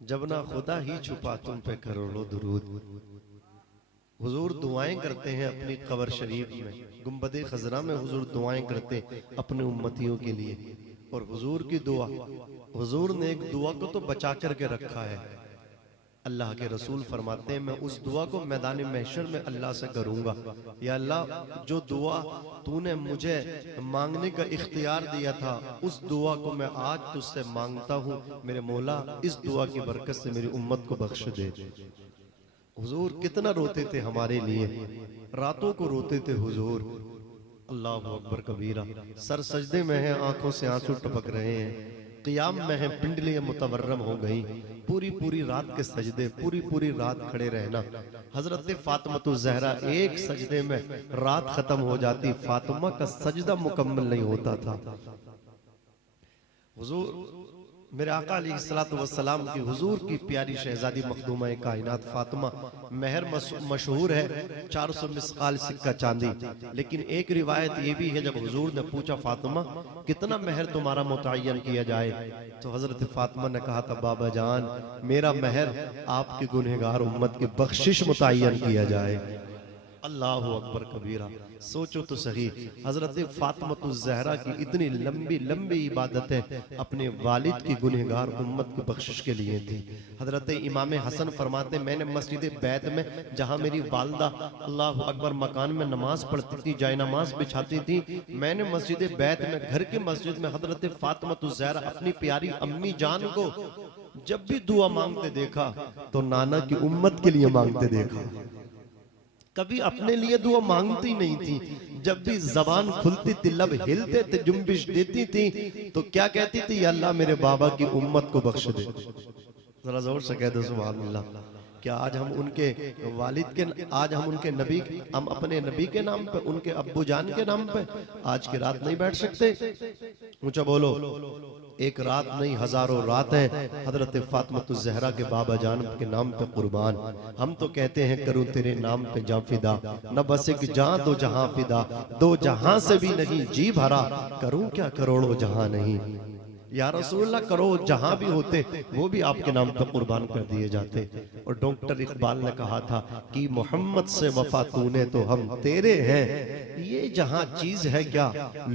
जब ना खुदा ही छुपा तुम पे करोड़ों दुरूद। हुजूर दुआएं करते हैं अपनी कब्र शरीफ में, गुंबदे खजरा में हुजूर दुआएं करते अपने उम्मतियों के लिए। और हुजूर की दुआ, हुजूर ने एक दुआ को तो बचा करके रखा है। अल्लाह के रसूल फरमाते हैं, मैं उस दुआ को मैदान महशर में अल्लाह से करूंगा, या अल्लाह जो दुआ तूने मुझे मांगने का इख्तियार दिया था, उस दुआ को मैं आज तुझसे मांगता हूँ। मेरे मौला, इस दुआ की बरकत से मेरी उम्मत को बख्श दे। हुजूर कितना रोते थे हमारे लिए, रातों को रोते थे हुजूर। अल्लाह अकबर कबीरा। सर सजदे में है, आंखों से आंसू टपक रहे हैं, क़ियाम में है, पिंडलियां मुतवर्रम हो गई। पूरी पूरी रात के सजदे, पूरी पूरी रात खड़े रहना। हजरत फातिमा ज़हरा एक सजदे में रात खत्म हो जाती, फातिमा का सजदा मुकम्मल नहीं होता था। हुजूर मेरे आका अलैहिस्सलातु वस्सलाम की, हुजूर की प्यारी शहजादी मखदूमा कायनात फातिमा, महर मशहूर है 400 मिसकाल सिक्का चांदी। लेकिन एक रिवायत ये भी है, जब हुजूर ने पूछा फातिमा कितना महर तुम्हारा मुतय्यन किया जाए, तो हजरत फातिमा ने कहा था, बाबा जान मेरा महर आपकी गुनहगार उम्मत की बख्शिश मुतय्यन किया जाए। अल्लाह अकबर कबीरा। सोचो तो सही, हजरत फातिमा ज़हरा की इतनी लंबी लंबी इबादतें अपने वालिद की गुनहगार उम्मत की बख्शिश के लिए थी। हजरत इमाम हसन फरमाते, मैंने मस्जिद बैत में, जहां मेरी वालदा अल्लाह अकबर मकान में नमाज पढ़ती थी, जाए नमाज बिछाती थी, मैंने मस्जिद बैत में, घर की मस्जिद में हजरत फातिमा ज़हरा अपनी प्यारी अम्मी जान को जब भी दुआ मांगते देखा तो नाना की उम्मत के लिए मांगते देखा। कभी अपने लिए दुआ मांगती नहीं थी। जब भी जबान खुलती थी, लब हिलते थे, जुम्बिश देती थी, तो क्या कहती थी, अल्लाह मेरे बाबा की उम्मत को बख्श दे। जरा जोर से कह दो सुभान अल्लाह। क्या आज हम उनके वालिद के, आज हम उनके नबी, हम अपने नबी के नाम पे, उनके अब्बू जान के नाम पे आज की रात नहीं बैठ सकते? ऊंचा बोलो। एक रात नहीं, हजारों रात है हजरत फातिमा ज़हरा के बाबा जान के नाम पे कुर्बान। हम तो कहते हैं करूं तेरे नाम पे जां फिदा, न बस एक जां दो जहां फिदा, दो जहां से भी नहीं जी भरा, करूं क्या करोड़ों जहां नहीं। या रसूलल्लाह, करो जहां भी होते वो भी आपके नाम पे कुर्बान कर दिए जाते। और डॉक्टर इकबाल ने कहा था कि मोहम्मद से वफा तूने तो हम तेरे हैं, ये जहां चीज है क्या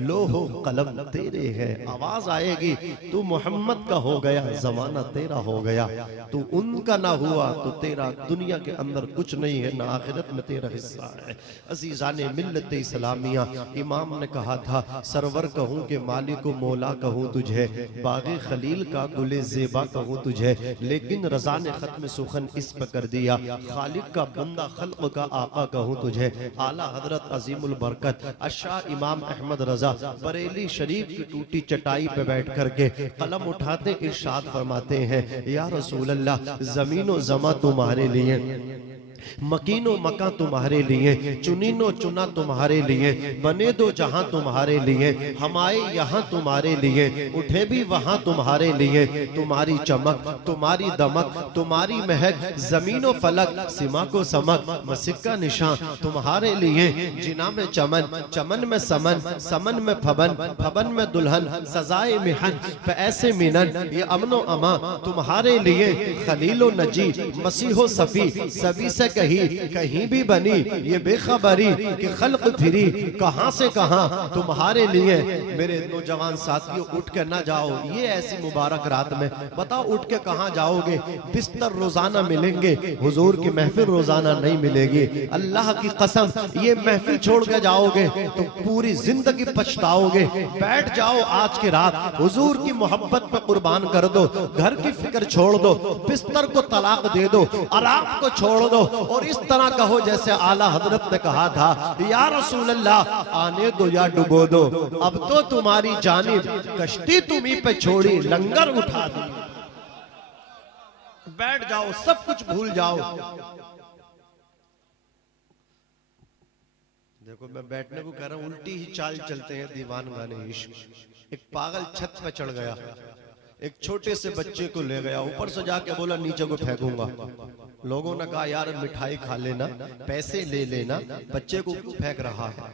लोहो कलम तेरे है। आवाज आएगी, तू मोहम्मद का हो गया, जमाना तेरा हो गया, तू उनका ना हुआ तो तेरा दुनिया के अंदर कुछ नहीं है, ना आखिरत में तेरा हिस्सा है। अजीजाने मिल्लत इस्लामिया, इमाम ने कहा था, सरवर कहूँ के मालिक मौला कहूँ तुझे, बाग़े खलील का गुले ज़ेबा कहूँ तुझे, लेकिन रज़ा ने ख़त्म सुखन इस पर कर दिया, खालिक का बंदा खल्क़ का आका कहूँ तुझे। आला हजरत अजीमुल बरकत अशाह इमाम अहमद रज़ा बरेली शरीफ की टूटी चटाई पे बैठ करके कलम उठाते इरशाद फरमाते हैं, या रसूल अल्लाह ज़मीनो ज़मा तुम्हारे लिए, मकीनो मका तुम्हारे लिए, चुनीनो चुना तुम्हारे लिए, बने दो जहां तुम्हारे लिए, हम आए यहाँ तुम्हारे लिए, उठे भी वहां तुम्हारे लिए। तुम्हारी चमक, तुम्हारी दमक, तुम्हारी महक, जमीनो फलक, सीमा को समक, मसिक्का निशान तुम्हारे लिए। जिना में चमन, चमन में समन, समन में फबन, फबन में दुल्हन, सजाए मिहन पे ऐसे मिनन, ये अमनो अमा तुम्हारे लिए। खलीलो नजी, मसीहो सफी, सभी से कहीं कहीं भी बनी ये बेखबरी कि खल्क फिरी कहां से कहां तुम्हारे लिए। मेरे नौजवान साथियों, उठ के ना जाओ ये ऐसी मुबारक रात में, बताओ उठ के कहां जाओगे? बिस्तर रोजाना मिलेंगे, हुजूर की महफिल रोजाना नहीं मिलेगी। अल्लाह की कसम, ये महफिल छोड़ के जाओगे तो पूरी जिंदगी पछताओगे। बैठ जाओ आज की रात, हुजूर की मोहब्बत पे कुर्बान कर दो, घर की फिक्र छोड़ दो, बिस्तर को तलाक दे दो, आराम को छोड़ दो, और इस तरह कहो जैसे आला हजरत ने कहा था, या रसूल अल्लाह आने दो या डुबो दो, अब तो तुम्हारी जानिब कश्ती तुम्ही पे छोड़ी, लंगर उठा दी। बैठ जाओ, सब कुछ भूल जाओ। देखो मैं बैठने को कह रहा हूं, उल्टी ही चाल चलते हैं दीवान गाने इश्क। एक पागल छत पे चढ़ गया, एक छोटे से बच्चे को ले गया, ऊपर से जाके बोला नीचे को फेंकूंगा। लोगों ने कहा यार मिठाई खा लेना, पैसे ले लेना, बच्चे को क्यों फेंक रहा है?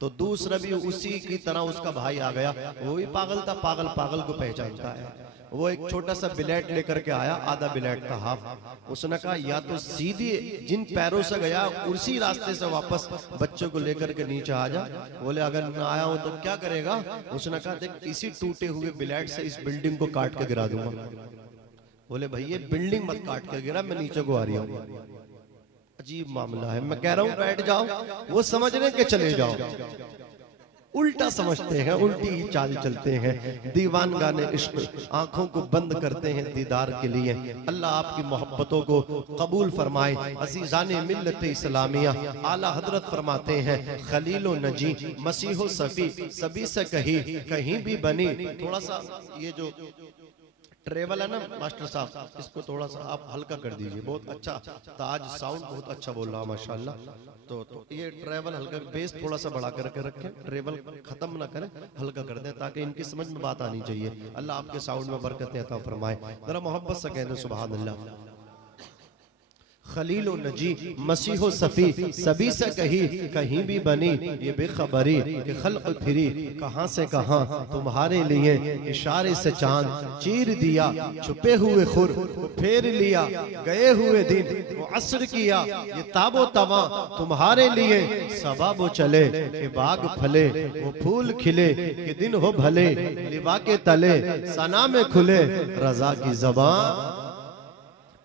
तो दूसरा भी उसी की तरह उसका भाई आ गया, वो भी पागल था, पागल पागल को पहचानता है। वो एक छोटा सा बिलेट लेकर के आया, आधा बिलेट था, हाफ। उसने कहा या तो सीधे जिन पैरों से गया उसी रास्ते से वापस बच्चों को लेकर के नीचे आ जा। बोले अगर ना आया हो तो क्या करेगा? उसने कहा देख इसी टूटे हुए बिलेट से इस बिल्डिंग को काट के गिरा दूंगा। बोले भाई ये बिल्डिंग मत काट के गिरा, मैं नीचे को आ रही हूँ। अजीब मामला है। मैं कह रहा हूँ बैठ जाओ, वो समझ रहे के चले जाओ, उल्टा समझते हैं, उल्टी चाल चलते हैं। दीवान गाने इश्क आंखों को बंद करते हैं दीदार के लिए। अल्लाह आपकी मोहब्बतों को कबूल फरमाए। अज़ीज़ाने मिल्लत इस्लामिया आला हजरत फरमाते हैं खलीलो नजी मसीहो सफी सभी से कहीं भी बनी। थोड़ा सा ये जो ट्रेवल है ना मास्टर साहब, इसको थोड़ा सा आप हल्का कर दीजिए। बहुत अच्छा ताज साउंड बहुत अच्छा बोल रहा है माशाल्लाह। तो ये ट्रेवल हल्का, बेस थोड़ा सा बढ़ा कर रखें, ट्रेवल खत्म ना करें, हल्का कर दें ताकि इनकी समझ में बात आनी चाहिए। अल्लाह आपके साउंड में बरकतें अता फरमाए। जरा मोहब्बत से कहते हैं सुभान अल्लाह। खलीलो नजी मसीहो सफी सभी से कहीं भी बनी ये बेखबरी कि खल्क फिरी कहां से कहां तुम्हारे लिए। इशारे से चांद चीर दिया छुपे हुए खुर को फेर लिया। गए हुए दिन वो असर किया ये ताबो तवा तुम्हारे लिए। सबा वो चले कि बाग फले वो फूल खिले कि दिन हो भले। लिबा के तले सना में खुले रजा की ज़बान।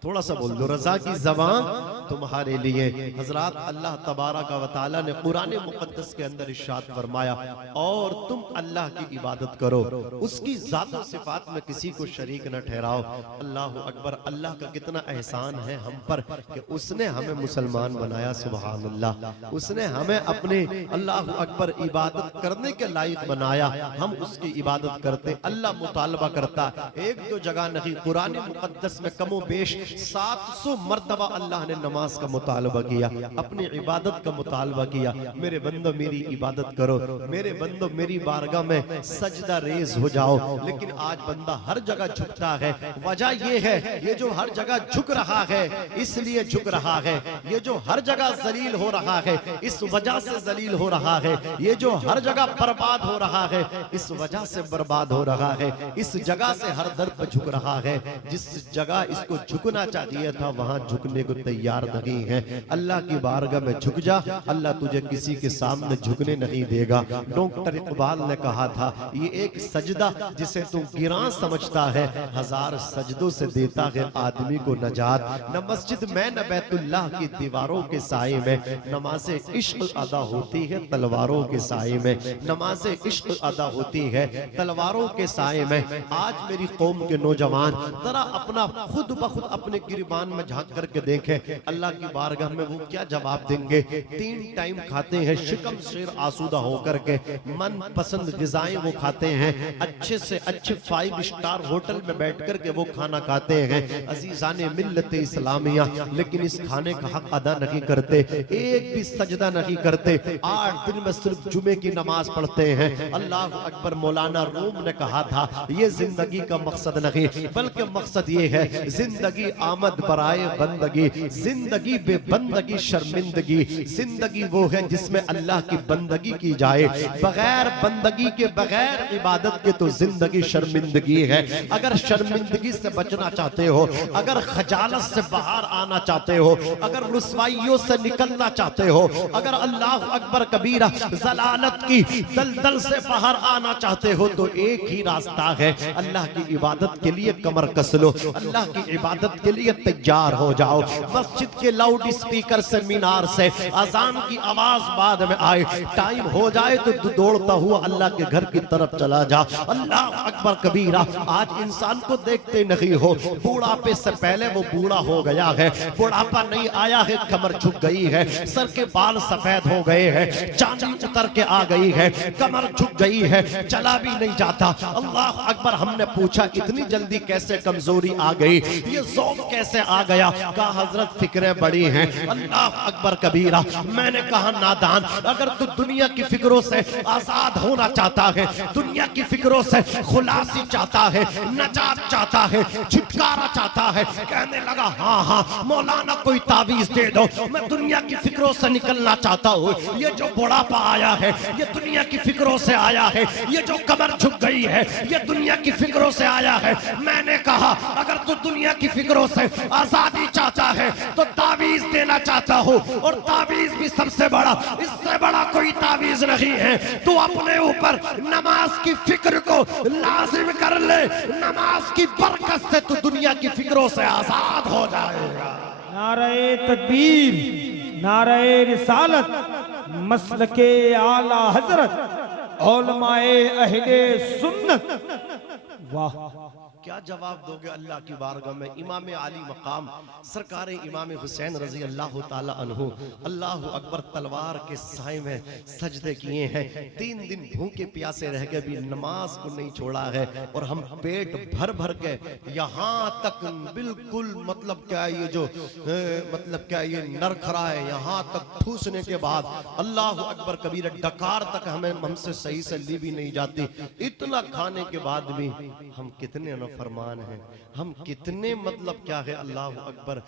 थोड़ा सा बोल दो रजा की ज़बान तुम्हारे लिए। हजरात अल्लाह तबारक व तआला ने कुरान मुक़द्दस के अंदर इरशाद फरमाया और तुम अल्लाह की इबादत करो, उसकी ज़ात और सिफात में किसी को शरीक न ठहराओ। अल्लाह अकबर। अल्लाह का कितना एहसान है हम पर कि उसने हमें मुसलमान बनाया। सुभान अल्लाह। उसने हमें अपने अल्लाह अकबर इबादत करने के लायक बनाया। हम उसकी इबादत करते, अल्लाह मुतालबा करता। एक दो जगह नहीं, कुरान मुक़द्दस में कमो बेश 700 मर्तबा अल्लाह ने नमाज का मुतालबा किया, अपनी इबादत का मुतालबा किया। मेरे बंदो मेरी इबादत करो, मेरे बंदो मेरी बारगाह में सजदा रेज हो जाओ। लेकिन आज बंदा हर जगह झुकता है। वजह ये है, ये जो हर जगह झुक रहा है इसलिए झुक रहा है। ये जो हर जगह जलील हो रहा है इस वजह से जलील हो रहा है। ये जो हर जगह बर्बाद हो रहा है इस वजह से बर्बाद हो रहा है। इस जगह से हर दर पर झुक रहा है। जिस जगह इसको झुकना चाहिए था वहां झुकने को तैयार नहीं है। अल्लाह की बारगाह में झुक जा, अल्लाह तुझे किसी के सामने झुकने नहीं देगा। डॉक्टर इकबाल ने कहा था ये एक सजदा जिसे तू गिरां समझता है 1000 सजदों से देता है आदमी को नजात। न मस्जिद में न बैतुल्लाह की दीवारों के साए में नमाज़े इश्क अदा होती है तलवारों के साए में। नमाज़े इश्क अदा होती है तलवारों के साए में। आज मेरी कौम के नौजवान जरा अपना खुद बखुद अपने गिरबान में झांक करके देखें, अल्लाह की बारगाह में वो क्या जवाब देंगे। 3 टाइम खाते हैं शिकम शेर आसूदा होकर के, मन पसंद ग़िज़ाएं वो खाते हैं, अच्छे से अच्छे 5 स्टार होटल में बैठ करके वो खाना खाते हैं। अज़ीज़ाने मिल्लत इस्लामिया लेकिन इस खाने का हक अदा नहीं करते, एक भी सजदा नहीं करते। 8 दिन में सिर्फ जुमे की नमाज पढ़ते हैं। अल्लाह अकबर। मौलाना रूम ने कहा था ये जिंदगी का मकसद नहीं बल्कि मकसद ये है जिंदगी आमद बराए बंदगी, जिंदगी बेबंदगी शर्मिंदगी। जिंदगी वो है जिसमें अल्लाह की बंदगी की जाए। बगैर बंदगी के बगैर इबादत के तो जिंदगी शर्मिंदगी है। अगर शर्मिंदगी से बचना चाहते हो, अगर खजालत से बाहर आना चाहते हो, अगर रुसवाइयों से निकलना चाहते हो, अगर अल्लाह अकबर कबीरा जलालत की दलदल से बाहर आना चाहते हो तो एक ही रास्ता है, अल्लाह की इबादत के लिए कमर कस लो, अल्लाह की इबादत के लिए तैयार हो जाओ। मस्जिद के लाउड स्पीकर से मीनार से अजान की आवाज बाद में आए, टाइम हो जाए तो दौड़ता हुआ अल्लाह के घर की तरफ चला जा। अल्लाह अकबर कबीरा। आज इंसान को देखते नहीं हो, बूढ़ापे से पहले वो बूढ़ा हो गया है, बुढ़ापा नहीं आया है, कमर झुक गई है, सर के बाल सफेद हो गए हैं, चांदी उतर के आ गई है, कमर झुक गई है, चला भी नहीं जाता। अल्लाह अकबर। हमने पूछा इतनी जल्दी कैसे कमजोरी आ गई, ये ज़ौक़ कैसे आ गया? कहा हजरत फिक्र फिक्रें बड़ी हैं। अल्लाह अकबर कबीरा। मैंने कहा नादान, अगर तू दुनिया की फिक्रों से आजाद होना चाहता है, दुनिया की फिक्रों से खुलासी चाहता है, नजात चाहता है, छुटकारा चाहता है, कहने लगा हाँ हाँ मौलाना कोई तावीज दे दो, मैं दुनिया की फिक्रों से निकलना चाहता हूँ। ये जो बुढ़ापा आया है ये दुनिया की फिक्रों से आया है, ये जो कमर झुक गई है ये दुनिया की फिक्रों से आया है। मैंने कहा अगर तू दुनिया की फिक्रों से आजादी चाहता है तो तावीज देना चाहता हूँ, और तावीज भी सबसे बड़ा, इससे बड़ा कोई तावीज नहीं है। तू अपने ऊपर नमाज की फिक्र को लाजिम कर ले, नमाज की बरकत से तू दुनिया की फिक्रों से आजाद हो जाएगा। नारे तकबीर, नारे रिसालत, मसलके आला हजरत, उलमाए अहले सुन्नत। वाह क्या जवाब दोगे अल्लाह की बारगाह में? इमाम आली मकाम सरकार इमाम हुसैन रजी अल्लाह ताला अन्हु अल्लाह अकबर तलवार के साए में सजदे किए हैं। 3 दिन भूखे प्यासे रह गए भी नमाज को नहीं छोड़ा है, और हम पेट भर भर के यहाँ तक बिल्कुल मतलब क्या ये जो मतलब क्या ये नरखरा है, यहाँ तक ठूसने के बाद अल्लाह अकबर कबीर डकार तक हमें हमसे सही से ली भी नहीं जाती। इतना खाने के बाद भी हम कितने फरमान है, हम कितने मतलब क्या है अल्लाह अकबर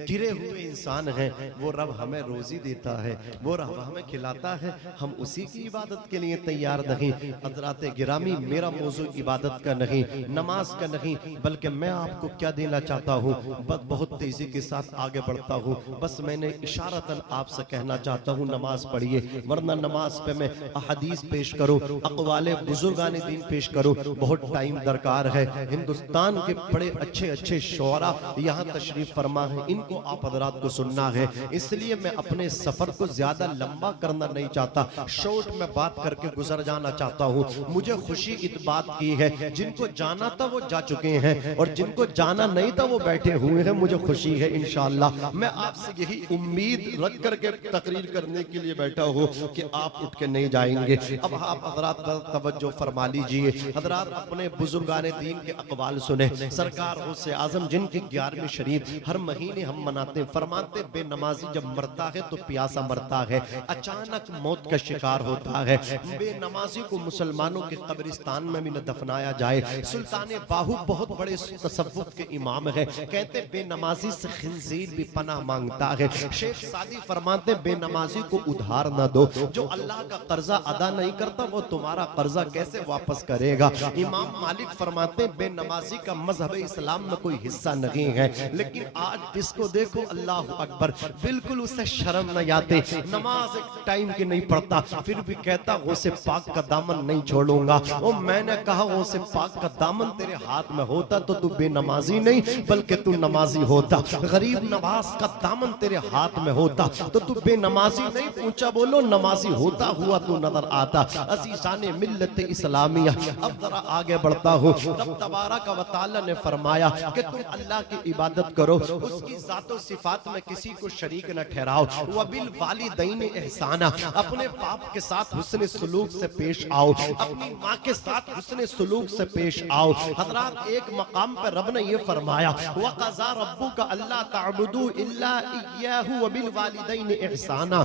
गिरे हुए इंसान हैं। वो रब हमें रोजी देता है, वो रब हमें खिलाता है, हम उसी की इबादत के लिए तैयार नहीं। हज़रात गिरामी, मेरा मौजू इबादत का नहीं, नमाज का नहीं, बल्कि मैं आपको क्या देना चाहता हूँ, बस बहुत तेजी के साथ आगे बढ़ता हूँ। बस मैंने इशारतन आपसे कहना चाहता हूँ नमाज पढ़िए, वरना नमाज पे मैं अहदीस पेश करूँ, अक़वाले बुजुर्गान दीन पेश करूँ, बहुत टाइम दरकार है। हिंदुस्तान के बड़े अच्छे अच्छे शोरा यहाँ तशरीफ फरमा है, इनको आप हज़रात को सुनना है, इसलिए मैं अपने सफर को ज्यादा लंबा करना नहीं चाहता, शॉर्ट में बात करके गुजर जाना चाहता हूँ। मुझे खुशी इस बात की है, जिनको जाना था वो जा चुके हैं, और जिनको जाना नहीं था वो बैठे हुए हैं। मुझे खुशी है, इंशाअल्लाह मैं आपसे यही उम्मीद रख करके तकरीर करने के लिए बैठा हूँ कि आप उठ के नहीं जाएंगे। अब आप हज़रात तवज्जो फरमा लीजिए। हज़रात अपने बुजुर्गान दीन के अक़वाल सुने। सरकार गौसे आज़म जिनकी 11वीं शरीफ हर महीने हम मनाते, फरमाते बेनमाजी जब मरता है तो प्यासा मरता है, अचानक मौत का शिकार होता है। बेनमाजी को मुसलमानों के कब्रिस्तान में भी न दफनाया जाए। सुल्तान बाहू बहुत बड़े तसव्वुफ के इमाम है, कहते बेनमाजी से खिंजीर भी पनाह मांगता है। शेख सादी फरमाते बेनमाजी को उधार न दो, जो अल्लाह का कर्जा अदा नहीं करता वो तुम्हारा कर्जा कैसे वापस करेगा। इमाम मालिक फरमाते बेनमाजी का मजहब इस्लाम में कोई हिस्सा नहीं है, लेकिन आज जिसको देखो अल्लाह अकबर बिल्कुल उसे शर्म न आते, नमाज एक टाइम की नहीं पढ़ता, फिर भी कहता गौसे पाक का दामन नहीं छोड़ूंगा। और मैंने कहा गौसे पाक का दामन तेरे हाथ में होता तो तू बेनमाजी नहीं बल्कि तू नमाजी होता। गरीब नवाज का दामन तेरे हाथ में होता तो तू बेनमाजी नहीं, ऊंचा बोलो नमाजी होता हुआ तू नजर आता। अज़ीज़ाने मिल्लत इस्लामिया, अब जरा आगे बढ़ता हूँ। रब तबारक व तआला ने फरमाया कि तुम अल्लाह की इबादत करो, उसकी ज़ातो सिफात में किसी को शरीक न ठहराओ। वबिल वालिदैन एहसाना, अपने बाप के साथ हुस्न सलूक से पेश आओ, अपनी माँ के साथ हुस्न सलूक से पेश आओ। हज़रात एक मकाम पर रब ने ये फरमाया वक़ज़ा रब्बुका अल्ला तअबुदू इल्ला इय्याहु वबिल वालिदैन एहसाना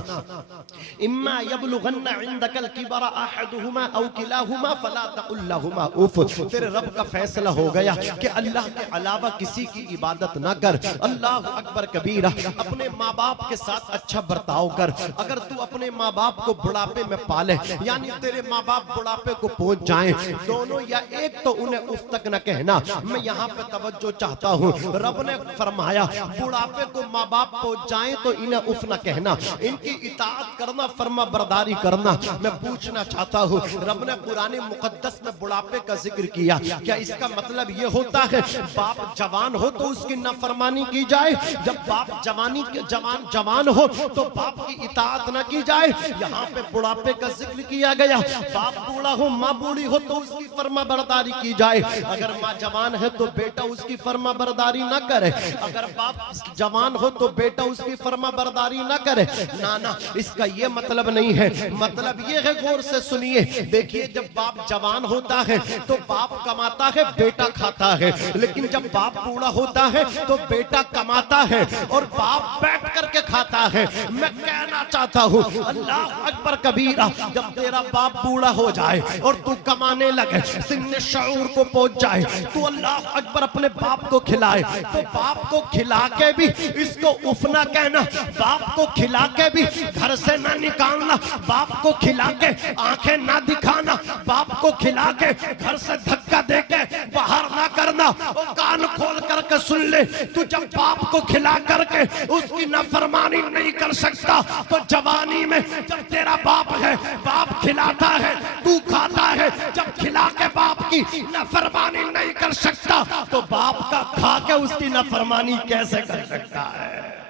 इम्मा यबलुगन्ना इंदकल किबरा अहदुहुमा औ किलाहुमा फला तकुल लहुमा उफ। तेरे रब का फैसला हो गया कि अल्लाह के अलावा किसी की इबादत ना कर। अल्लाह अकबर कबीरा, अपने माँ बाप के साथ अच्छा बर्ताव कर। अगर तू अपने माँ बाप को बुढ़ापे में पाले, यानी तेरे माँ बाप बुढ़ापे को पहुंच जाएं, दोनों या एक, तो उन्हें उफ तक न कहना। मैं यहाँ पे तवज्जो चाहता हूँ, रब ने फरमाया बुढ़ापे को माँ बाप पहुंच जाएं तो इन्हें उफ न कहना, इनकी इताअत करना, फर्मा बरदारी करना। मैं पूछना चाहता हूँ, रब ने कुरान मुकद्दस में बुढ़ापे का जिक्र किया, क्या इसका मतलब ये होता है बाप जवान हो तो उसकी नाफरमानी की जाए? जब बाप जवानी के जवान हो तो बाप की इताअत न की जाए? यहाँ पे बुढ़ापे का जिक्र किया गया, बाप बूढ़ा हो माँ बूढ़ी हो तो उसकी फर्मा बरदारी की जाए। अगर माँ जवान है तो बेटा उसकी फर्मा बरदारी न करे, अगर बाप जवान हो तो बेटा उसकी फर्मा बरदारी न करे। ना ना, इसका ये मतलब नहीं है। मतलब ये है, गौर से सुनिए, देखिए जब बाप जवान होता है तो बाप कमाता है, बेटा खाता है, लेकिन जब बाप बूढ़ा होता है तो बेटा कमाता है और बाप बैठ करके खाता है। मैं कहना चाहता हूँ अल्लाह अकबर कबीरा, जब तेरा बाप बूढ़ा हो जाए और तू कमाने लगे, सिन्ने शऊर को पहुंच जाए, तू अल्लाह अकबर अपने बाप को खिलाए, तो बाप को खिला के भी इसको उफ ना कहना, बाप को खिला के भी घर से ना निकालना, बाप को खिला के आंखें ना दिखाना, बाप को खिला के घर से धक्का देके बाहर ना करना। और कान खोल करके सुन ले, तू जब बाप को खिला करके उसकी नाफरमानी नहीं कर सकता तो जवानी में जब तेरा बाप है, बाप खिलाता है, तू खाता है, जब खिला के बाप की नाफरमानी नहीं कर सकता तो बाप का खा के उसकी नाफरमानी कैसे कर सकता है।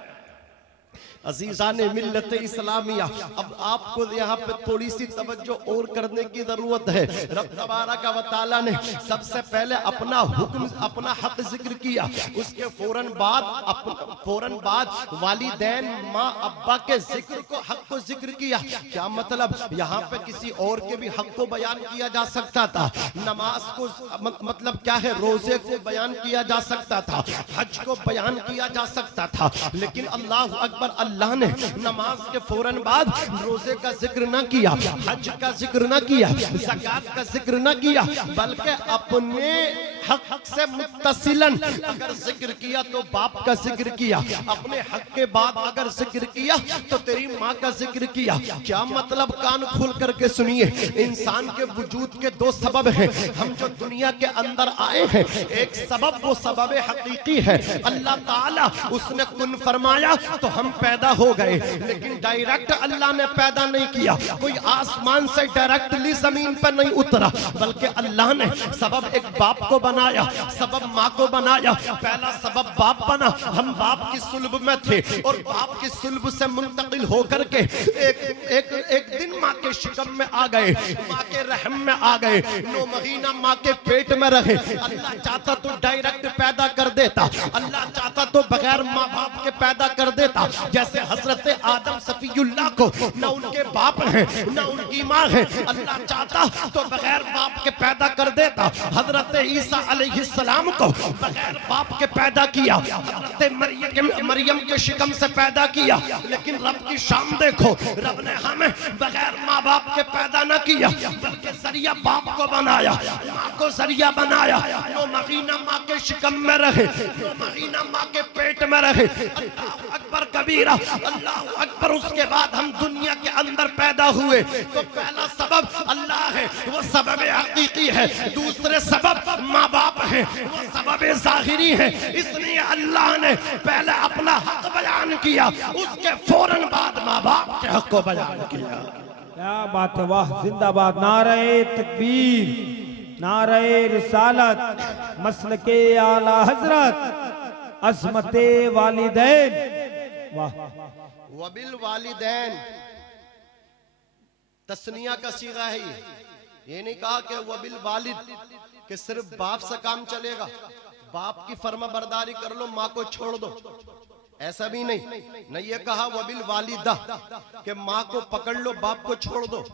अजीजान मिल्लत इस्लामिया, अब आपको यहाँ पे थोड़ी सी तवज्जो और करने की जरूरत है। रब तबारक व तआला ने सबसे पहले अपना हुक्म, अपना हक जिक्र किया, उसके फौरन बाद वालिदैन माँ अब्बा के जिक्र को, हक को जिक्र किया। क्या मतलब, यहाँ पे किसी और के भी हक को बयान किया जा सकता था, नमाज को मतलब क्या है, रोजे को बयान किया जा सकता था, हज को बयान किया जा सकता था, लेकिन अल्लाह अकबर, अल्लाह ने नमाज के फौरन बाद रोजे का जिक्र ना किया, हज का जिक्र ना किया, ज़कात का जिक्र ना किया, बल्कि अपने हक से मुत्तसिलन अगर जिक्र किया तो बाप का जिक्र किया, अपने हक के बाद अगर जिक्र किया तो तेरी माँ का जिक्र किया। क्या मतलब, कान खोल करके सुनिए, इंसान के वजूद के दो सबब हैं। हम जो दुनिया के अंदर आए हैं, एक सबब वो सबब हकीकी है, अल्लाह ताला उसने कुन फरमाया तो हम पैदा हो गए, लेकिन डायरेक्ट अल्लाह ने पैदा नहीं किया, कोई आसमान से डायरेक्टली जमीन पर नहीं उतरा, बल्कि अल्लाह ने सबब एक बाप को बनाया, सबब माँ को बनाया। पहला सबब बाप बना, हम बाप की सुल्ब में थे और बाप की सुल्ब से मुंतकिल होकर के एक दिन माँ के शिकम में आ गए, माँ के रहम में आ गए, 9 महीना माँ के पेट में रहे। अल्लाह चाहता तो डायरेक्ट पैदा कर देता, अल्लाह चाहता तो बगैर माँ बाप के पैदा कर देता। जैसे हजरत आदम सफीउल्लाह को न उनके बाप हैं न उनकी माँ है, अल्लाह चाहता तो बगैर बाप के पैदा कर देता। हजरत ईसा अलैहिस्सलाम को बगैर बाप के पैदा किया, हजरत मरियम के शिकम से पैदा किया, लेकिन रब की शान देखो, रब ने हमें बगैर माँ बाप के पैदा न किया, बल्कि जरिया बाप को बनाया, माँ को जरिया बनाया। 9 महीना माँ के शिकम में रहे, 9 महीना माँ के पेट में रहे। अल्लाह अकबर कबीरा, अल्लाह अकबर। उसके बाद हम दुनिया के अंदर पैदा हुए, तो पहला सबब अल्लाह है, वो सबब हकीकी है। दूसरे सबब माँ बाप है, वो सबब जाहिरी है। इसलिए अल्लाह ने पहले अपना हक बयान किया, उसके फौरन बाद माँ बाप के हक को बयान किया। क्या बात है, वाह, जिंदाबाद, नारे तकबीर, नारे रिसालत, मसलके आला हजरत, अज़मते वालिदैन, वाह। वबिल वालिदैन तस्निया का सीगा है ये नहीं कहा कि वबिल वालिद कि सिर्फ बाप से काम चलेगा, बाप की फर्मा बरदारी कर लो, माँ को छोड़ दो, ऐसा भी नहीं ये कहा वबिल वालिदा कि माँ को पकड़ लो, बाप को छोड़ दो।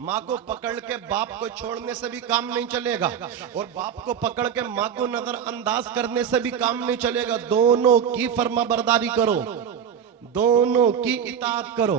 माँ को पकड़ के बाप को छोड़ने से भी काम नहीं चलेगा, और बाप को पकड़ के माँ को नजरअंदाज करने से भी काम नहीं चलेगा। दोनों की फर्मा बरदारी करो, दोनों की इताअत करो,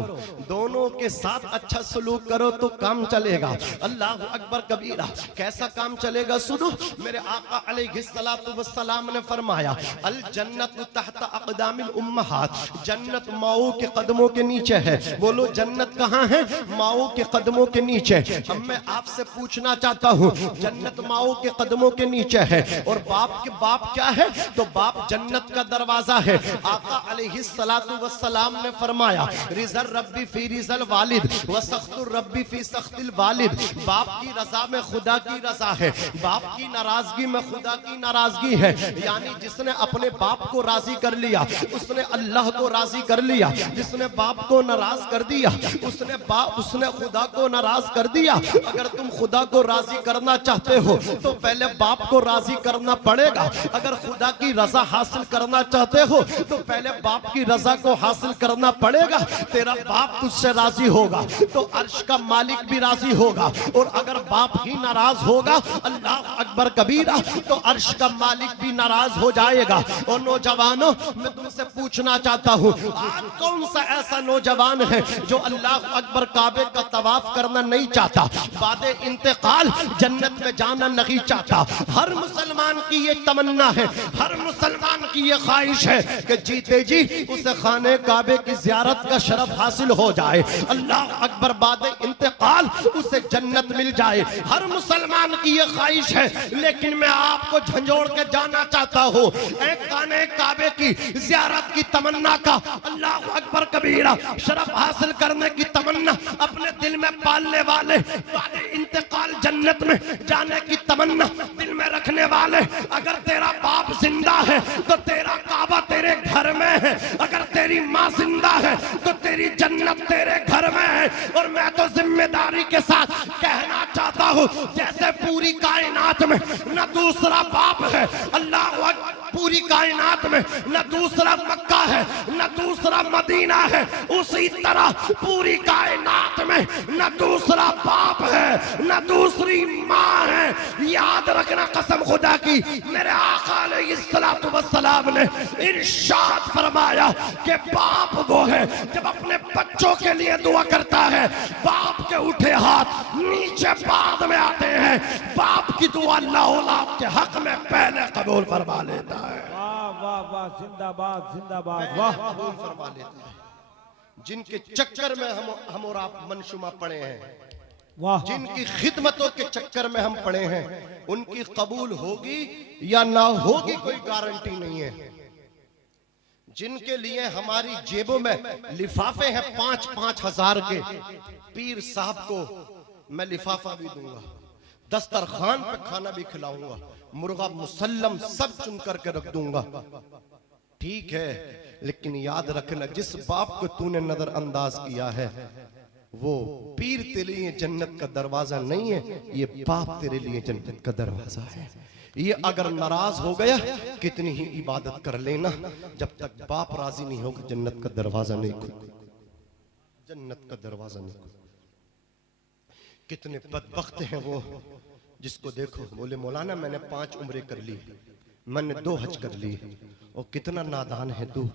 दोनों के साथ अच्छा सलूक करो तो काम चलेगा। अल्लाह अकबर कबीरा। कैसा काम चलेगा सुनो, मेरे आका अलैहिस्सलातु वस्सलाम ने फरमाया, अल जन्नतु तहत अक़दामिल उम्महात, जन्नत माओ के कदमों के नीचे है। बोलो जन्नत कहाँ है? माओ के कदमों के नीचे। अब मैं आपसे पूछना चाहता हूँ, जन्नत माओ के कदमों के नीचे है, और बाप क्या है? तो बाप जन्नत का दरवाजा है। आका अलैहिस्सलातु सलाम ने फरमाया, रिज़ल रब्बी फी रिज़ल वालिद व सख्तुर रब्बी फी सख्तिल वालिद। बाप की रजा में खुदा की रजा है, बाप की नाराजगी में खुदा की नाराजगी है। यानी जिसने अपने बाप को राजी कर लिया उसने अल्लाह को राजी कर लिया, जिसने बाप को नाराज कर दिया उसने खुदा को नाराज कर दिया। अगर तुम खुदा को राजी करना चाहते हो तो पहले बाप को राजी करना पड़ेगा। अगर खुदा की रजा हासिल करना चाहते हो तो पहले बाप की रजा को हासिल करना पड़ेगा, तेरा बाप तुझसे राजी होगा तो अर्श का मालिक भी राजी होगा, और अगर बाप ही नाराज होगा, अल्लाह अकबर कबीरा, तो अर्श का मालिक भी नाराज हो जाएगा। और नौजवानों, मैं तुमसे पूछना चाहता हूँ, आज कौन सा ऐसा नौजवान है जो अल्लाह अकबर काबे का तवाफ करना नहीं चाहता, बादे इंतकाल जन्नत में जाना नहीं चाहता? हर मुसलमान की ये तमन्ना है, हर मुसलमान की ये ख्वाहिश है कि जीते जी उसे खाने काबे की ज़ियारत का शरफ हासिल हो जाए, अल्लाह अकबर बादे इंतकाल उसे जन्नत मिल जाए। हर मुसलमान की ये ख्वाहिश है, लेकिन मैं आपको झंझोड़ के जाना चाहता हूँ, एक खाने काबे की ज़ियारत की तमन्ना का, अल्लाह अकबर कबीरा, शरफ हासिल करने की तमन्ना अपने दिल में पालने वाले, बादे इंतकाल जन्नत में जाने की तमन्ना दिल में रखने वाले, अगर तेरा बाप जिंदा है तो तेरा काबा तेरे घर में है, अगर तेरी माँ जिंदा है तो तेरी जन्नत तेरे घर में है। और मैं तो जिम्मेदारी के साथ कहना चाहता हूँ, जैसे पूरी कायनात में न दूसरा बाप है, अल्लाह अकबर, पूरी कायनात में न दूसरा मक्का है, न दूसरा मदीना है, उसी तरह पूरी कायनात में न दूसरा बाप है, न दूसरी माँ है। याद रखना कसम खुदा की, मेरे आका अलैहिस्सलातु वस्सलाम ने इरशाद फरमाया कि बाप वो है जब अपने बच्चों के लिए दुआ करता है, बाप के उठे हाथ नीचे बाद में आते हैं, बाप की दुआ अल्लाह औलाद के हक में पहले कबूल फरमा लेता है। वाह वाह वाह, जिंदाबाद जिंदाबाद, वाह कबूल फरमा लेता है। जिनके चक्कर में हम और आप मनशुमा पड़े हैं, वाह, जिनकी खिदमतों के चक्कर में हम पड़े हैं, उनकी कबूल होगी या ना होगी कोई गारंटी नहीं है। जिनके लिए हमारी जेबों में लिफाफे हैं 5-5 हजार के, पीर साहब को मैं लिफाफा भी दूंगा, दस्तरखान पे खाना भी खिलाऊंगा, मुर्गा मुसल्लम सब चुन करके रख दूंगा, ठीक है, लेकिन याद रखना, जिस बाप को तूने नजरअंदाज किया है वो पीर तेरे लिए जन्नत का दरवाजा नहीं है, ये बाप तेरे लिए जन्नत का दरवाजा है। ये अगर नाराज हो गया, कितनी ही इबादत कर लेना, जब तक बाप राजी नहीं होगा जन्नत का दरवाजा नहीं खुलेगा, जन्नत का दरवाजा नहीं खुलेगा। कितने बदबख्त हैं वो जिसको देखो बोले मौलाना मैंने 5 उम्रे कर ली, मैंने 2 हज कर ली, और कितना नादान है तू,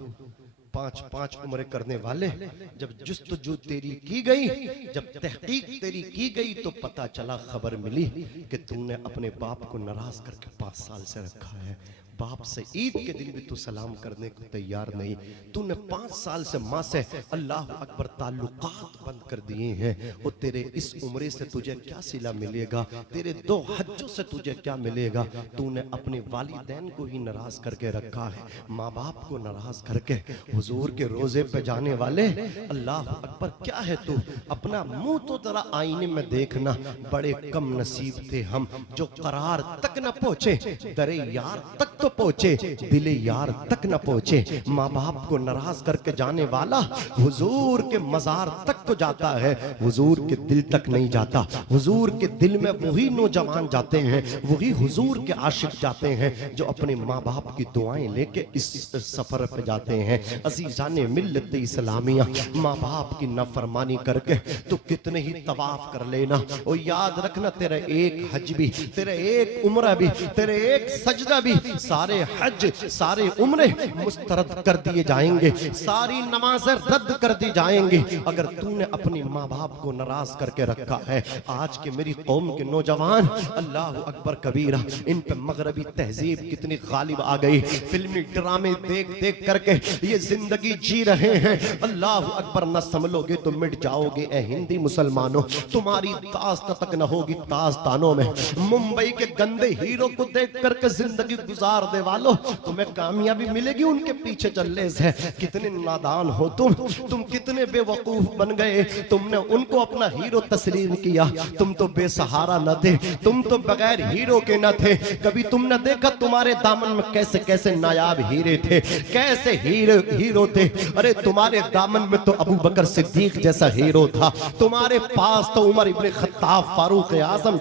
5-5 उम्रे करने वाले। जब जुस्तजू तेरी की गई, जब तहकीक तेरी की गई, तो पता चला, खबर मिली कि तूने अपने बाप को नाराज करके 5 साल से रखा है। बाप से ईद के दिन भी तू सलाम करने को तैयार नहीं, तूने 5 साल से माँ से अल्लाह अकबर ताल्लुकात बंद कर दिए हैं, और तेरे इस उम्र से तुझे क्या सिला मिलेगा, तेरे 2 हज्जों से तुझे क्या मिलेगा? तूने अपने वालिदैन को ही नाराज करके रखा है, माँ बाप को नाराज करके। हुजूर के रोजे पे जाने वाले, अल्लाह अकबर, क्या है तू? अपना मुंह तो जरा आईने में देखना, बड़े कम नसीब थे हम जो करार तक न पहुंचे, दरे यार तक तो पहुंचे, दिले यार तक न पहुंचे। माँ बाप को नाराज करके जाने वाला हुजूर के मजार तक तो जाता है, हुजूर के दिल तक नहीं जाता। हुजूर के दिल में वही नौजवान जाते हैं, वही हुजूर के आशिक जाते हैं जो अपने माँ बाप की दुआएं लेके इस सफर पे जाते हैं। अजीजाने मिल्लत इस्लामिया, माँ बाप की नाफरमानी करके तो कितने ही तवाफ कर लेना, और याद रखना, तेरा एक हज भी, तेरा एक उम्र भी, तेरे एक सजदा भी, सारे हज सारे उम्रे मुस्तरद कर दिए जाएंगे, सारी नमाजें रद्द कर दी जाएंगी अगर तूने अपनी माँ बाप को नाराज करके रखा है। आज के मेरी कौम के नौजवान, अल्लाह अकबर कबीरा, इन पे मगरबी तहजीब कितनी गालिब आ गई, फिल्मी ड्रामे देख देख करके ये जिंदगी जी रहे हैं। अल्लाह अकबर, न संभलोगे तो मिट जाओगे ए हिंदी मुसलमानों, तुम्हारी दास्तां तक न होगी दास्तानों में। मुंबई के गंदे हीरो को देख करके जिंदगी गुजार दे वालों, तुम्हें कामयाबी मिलेगी उनके पीछे चलने से। कितने नादान हो तुम कितने बेवकूफ बन गए गए, तुमने उनको अपना हीरो तस्लीम किया। तुम तो बेसहारा न थे, तुम तो बगैर हीरो के न थे। कभी तुमने देखा तुम्हारे दामन में कैसे कैसे नायाब हीरे थे, कैसे हीरो थे। अरे तुम्हारे दामन में तो अबू बकर सिद्दीक जैसा हीरो था, तुम्हारे पास तो उमर इब्ने खत्ताब फारूक आजम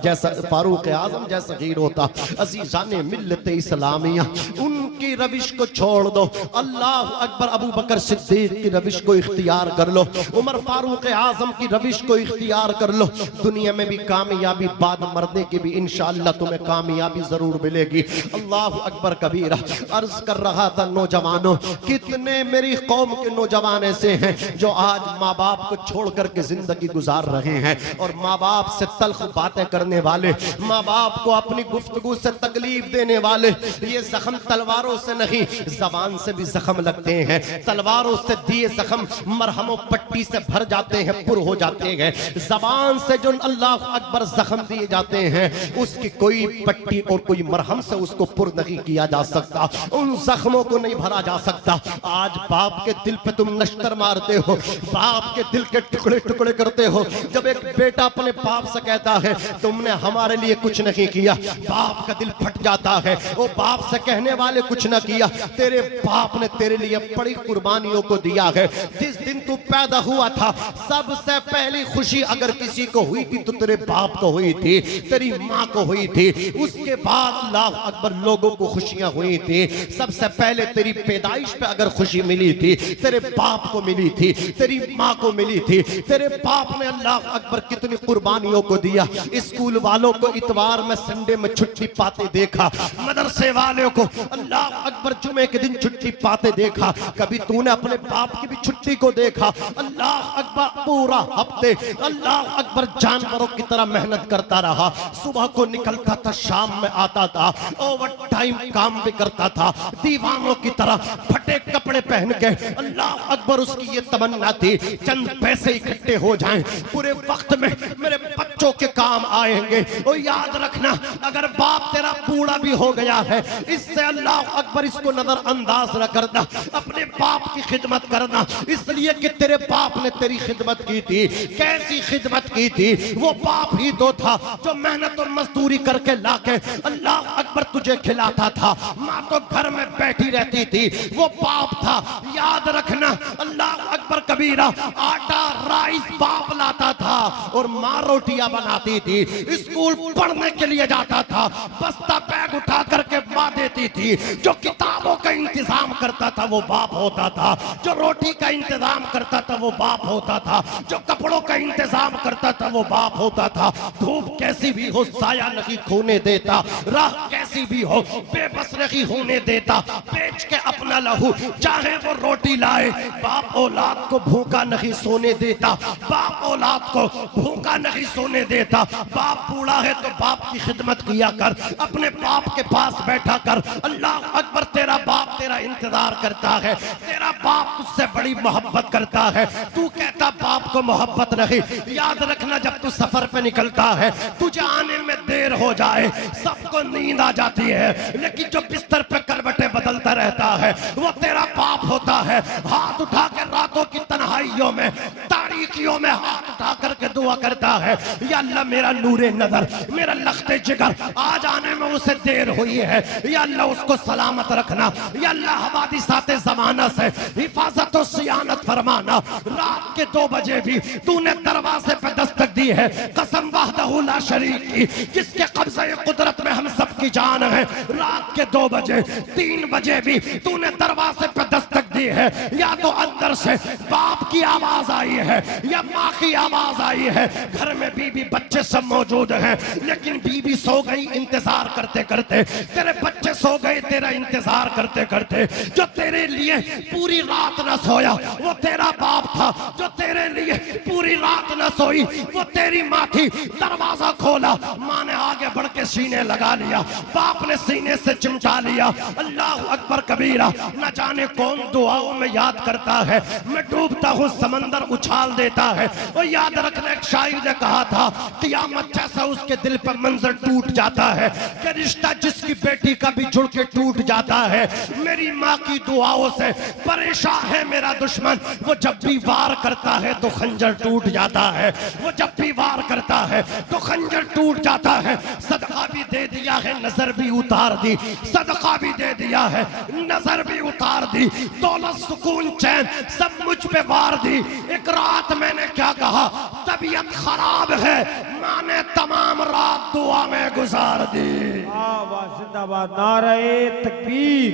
जैसा हीरो था। अज़ीज़ाने मिल्लत इस्लामिया, उनकी रविश को छोड़ दो, अल्लाह अकबर, अबू बकर सिद्दीक की रविश को इख्तियार कर लो, उमर फारूक आजम की रविश को इख्तियार कर लो। दुनिया में भी कामयाबी, बाद मरने की भी इंशाअल्लाह तुम्हें कामयाबी जरूर मिलेगी। अल्लाह अकबर कबीरा। अर्ज कर रहा था नौजवानों, कितने मेरी कौम के नौजवान ऐसे हैं जो आज माँ बाप को छोड़ करके जिंदगी गुजार रहे हैं, और माँ बाप से तल्ख बातें करने वाले, माँ बाप को अपनी गुफ्तगू से तकलीफ देने वाले। ये जख्म तलवारों से नहीं, जबान से भी जख्म लगते हैं। तलवारों से दिए जख्म मरहमों पट्टी से भर जाते हैं, पुर हो जाते हैं। जबान से जो अल्लाह अकबर जख्म दिए जाते हैं, उसकी कोई पट्टी और कोई मरहम से उसको पुर नहीं किया जा सकता, उन जख्मों को नहीं भरा जा सकता। आज बाप के दिल पे तुम नश्तर मारते हो, बाप के दिल के टुकड़े टुकड़े करते हो। जब एक बेटा अपने बाप से कहता है तुमने हमारे लिए कुछ नहीं किया, बाप का दिल फट जाता है। वो बाप से कहने वाले कुछ ना किया, तेरे बाप ने तेरे लिए बड़ी कुर्बानियों को दिया है। जिस दिन तू पैदा हुआ था, सबसे पहली खुशी अगर किसी को हुई थी तो तेरे बाप को हुई थी, तेरी माँ को हुई थी। उसके बाद अल्लाह अकबर लोगों को खुशियां हुई थी। सबसे पहले तेरी पैदाइश पे अगर खुशी मिली थी, तेरे बाप को मिली थी, तेरी माँ को मिली थी। तेरे बाप ने अल्लाह अकबर कितनी कुर्बानियों को दिया। स्कूल वालों को इतवार में, संडे में छुट्टी पाते देखा, मदरसे वालों को अल्लाह अकबर जुमे के दिन छुट्टी पाते देखा। कभी तूने अपने बाप की भी छुट्टी को देखा? अल्लाह अकबर पूरा हफ्ते अल्लाह अकबर जानवरों की तरह मेहनत करता रहा। सुबह को निकलता था, शाम में आता था, ओवर टाइम काम भी करता था, दीवानों की तरह फटे कपड़े पहन के। अल्लाह अकबर उसकी ये तमन्ना थी चंद पैसे इकट्ठे हो जाएं, पूरे वक्त में मेरे बच्चों के काम आएंगे। और याद रखना, अगर बाप तेरा बूढ़ा भी हो गया है, इससे अल्लाह अकबर इसको नजरअंदाज न करना, अपने बाप की खिदमत करना, इसलिए कि तेरे बाप ने तेरी खिदमत की थी। कैसी खिदमत की थी? वो बाप ही तो था जो मेहनत और मजदूरी करके लाके अल्लाह अकबर तुझे खिलाता था। माँ तो घर में बैठी रहती थी, वो बाप था। याद रखना, अल्लाह अकबर कबीरा, आटा राइस बाप लाता था और माँ रोटियां बनाती थी। स्कूल पढ़ने के लिए जाता था, बस्ता बैग उठा करके माँ देती थी। जो किताबों का इंतजाम करता था वो बाप होता था, जो रोटी का इंतजाम करता था वो बाप होता था, जो कपड़ों का इंतजाम करता था वो बाप होता था। धूप कैसी भी हो साया नहीं खोने देता, राह कैसी भी हो बेबस नहीं होने देता, बेच के अपना लहू चाहे वो रोटी लाए। बाप औलाद को भूखा नहीं सोने देता, बाप औलाद को भूखा नहीं सोने देता। बाप बूढ़ा है तो बाप की खिदमत किया कर, अपने बाप के पास बैठा कर। अल्लाह अकबर, तेरा बाप तेरा इंतजार करता है, तेरा बाप तुझसे बड़ी मोहब्बत करता है। तू कहता बाप को मोहब्बत नहीं। याद रखना, जब तू सफर पे निकलता है, तुझे आने में देर हो जाए, सबको नींद आ जाती है, लेकिन जो बिस्तर पे करवटें बदलता रहता है वो तेरा बाप होता है। हाथ उठा कर रातों की तन्हाइयों में, तारीकियों में हाथ उठा करके दुआ करता है, या अल्लाह मेरा नूरे नजर, मेरा लख्ते जिगर, आज आने में उसे देर हुई है, या अल्लाह उसको सलामत रखना, या अल्लाह हवादिसाते ज़माना से हिफाजत और सियानत फरमाना। रात के 2 बजे भी तूने दरवाजे पे दस्तक दी है, कसम वहदहू ला शरीक की, जिसके कब्ज़े कुदरत में हम सब की जान है। रात के 2 बजे 3 बजे भी तूने दरवाजे पे दस्तक दी है, या तो अंदर से बाप की आवाज आई है या माँ की आवाज आई है। घर में बीबी बच्चे सब मौजूद हैं, लेकिन बीबी सो गई इंतजार करते करते, तेरे बच्चे सो गए तेरा इंतजार करते करते। जो तेरे लिए पूरी रात न सोया वो तेरा बाप था, जो तेरे लिए पूरी रात न सोई वो तेरी माँ थी। दरवाजा खोला, माँ ने आगे बढ़ के सीने लगा लिया, बाप ने सीने से चिमटा लिया। अल्लाह अकबर कबीरा, न जाने कौन दुआओं में याद करता है, मैं डूबता हूँ समंदर उछाल देता है। और याद रखना, एक शायर ने कहा था, कियामत जैसा उसके दिल पर मंजर टूट जाता है कि रिश्ता जिसकी बेटी का भी जुड़ के टूट जाता है। मेरी माँ की दुआओं से परेशान है मेरा दुश्मन, वो जब भी वार करता है तो खंजर टूट जाता है, वो जब भी वार करता है तो खंजर टूट जाता है। सदका भी दे दिया है, नजर भी उतार दी, सदका भी दे दिया है, नजर भी उतार दी, दौलत सुकून चैन सब मुझ पे वार दी। एक रात मैंने क्या कहा, तबीयत खराब है, माँ ने तमाम रात दुआ में गुजार दी। वाह वाह जिंदाबाद। नारे तकबीर,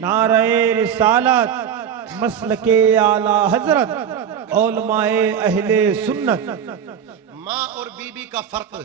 नारे रिसालत, मसलके आला हजरत, उलमाए अहले सुन्नत। माँ और बीबी का फर्क,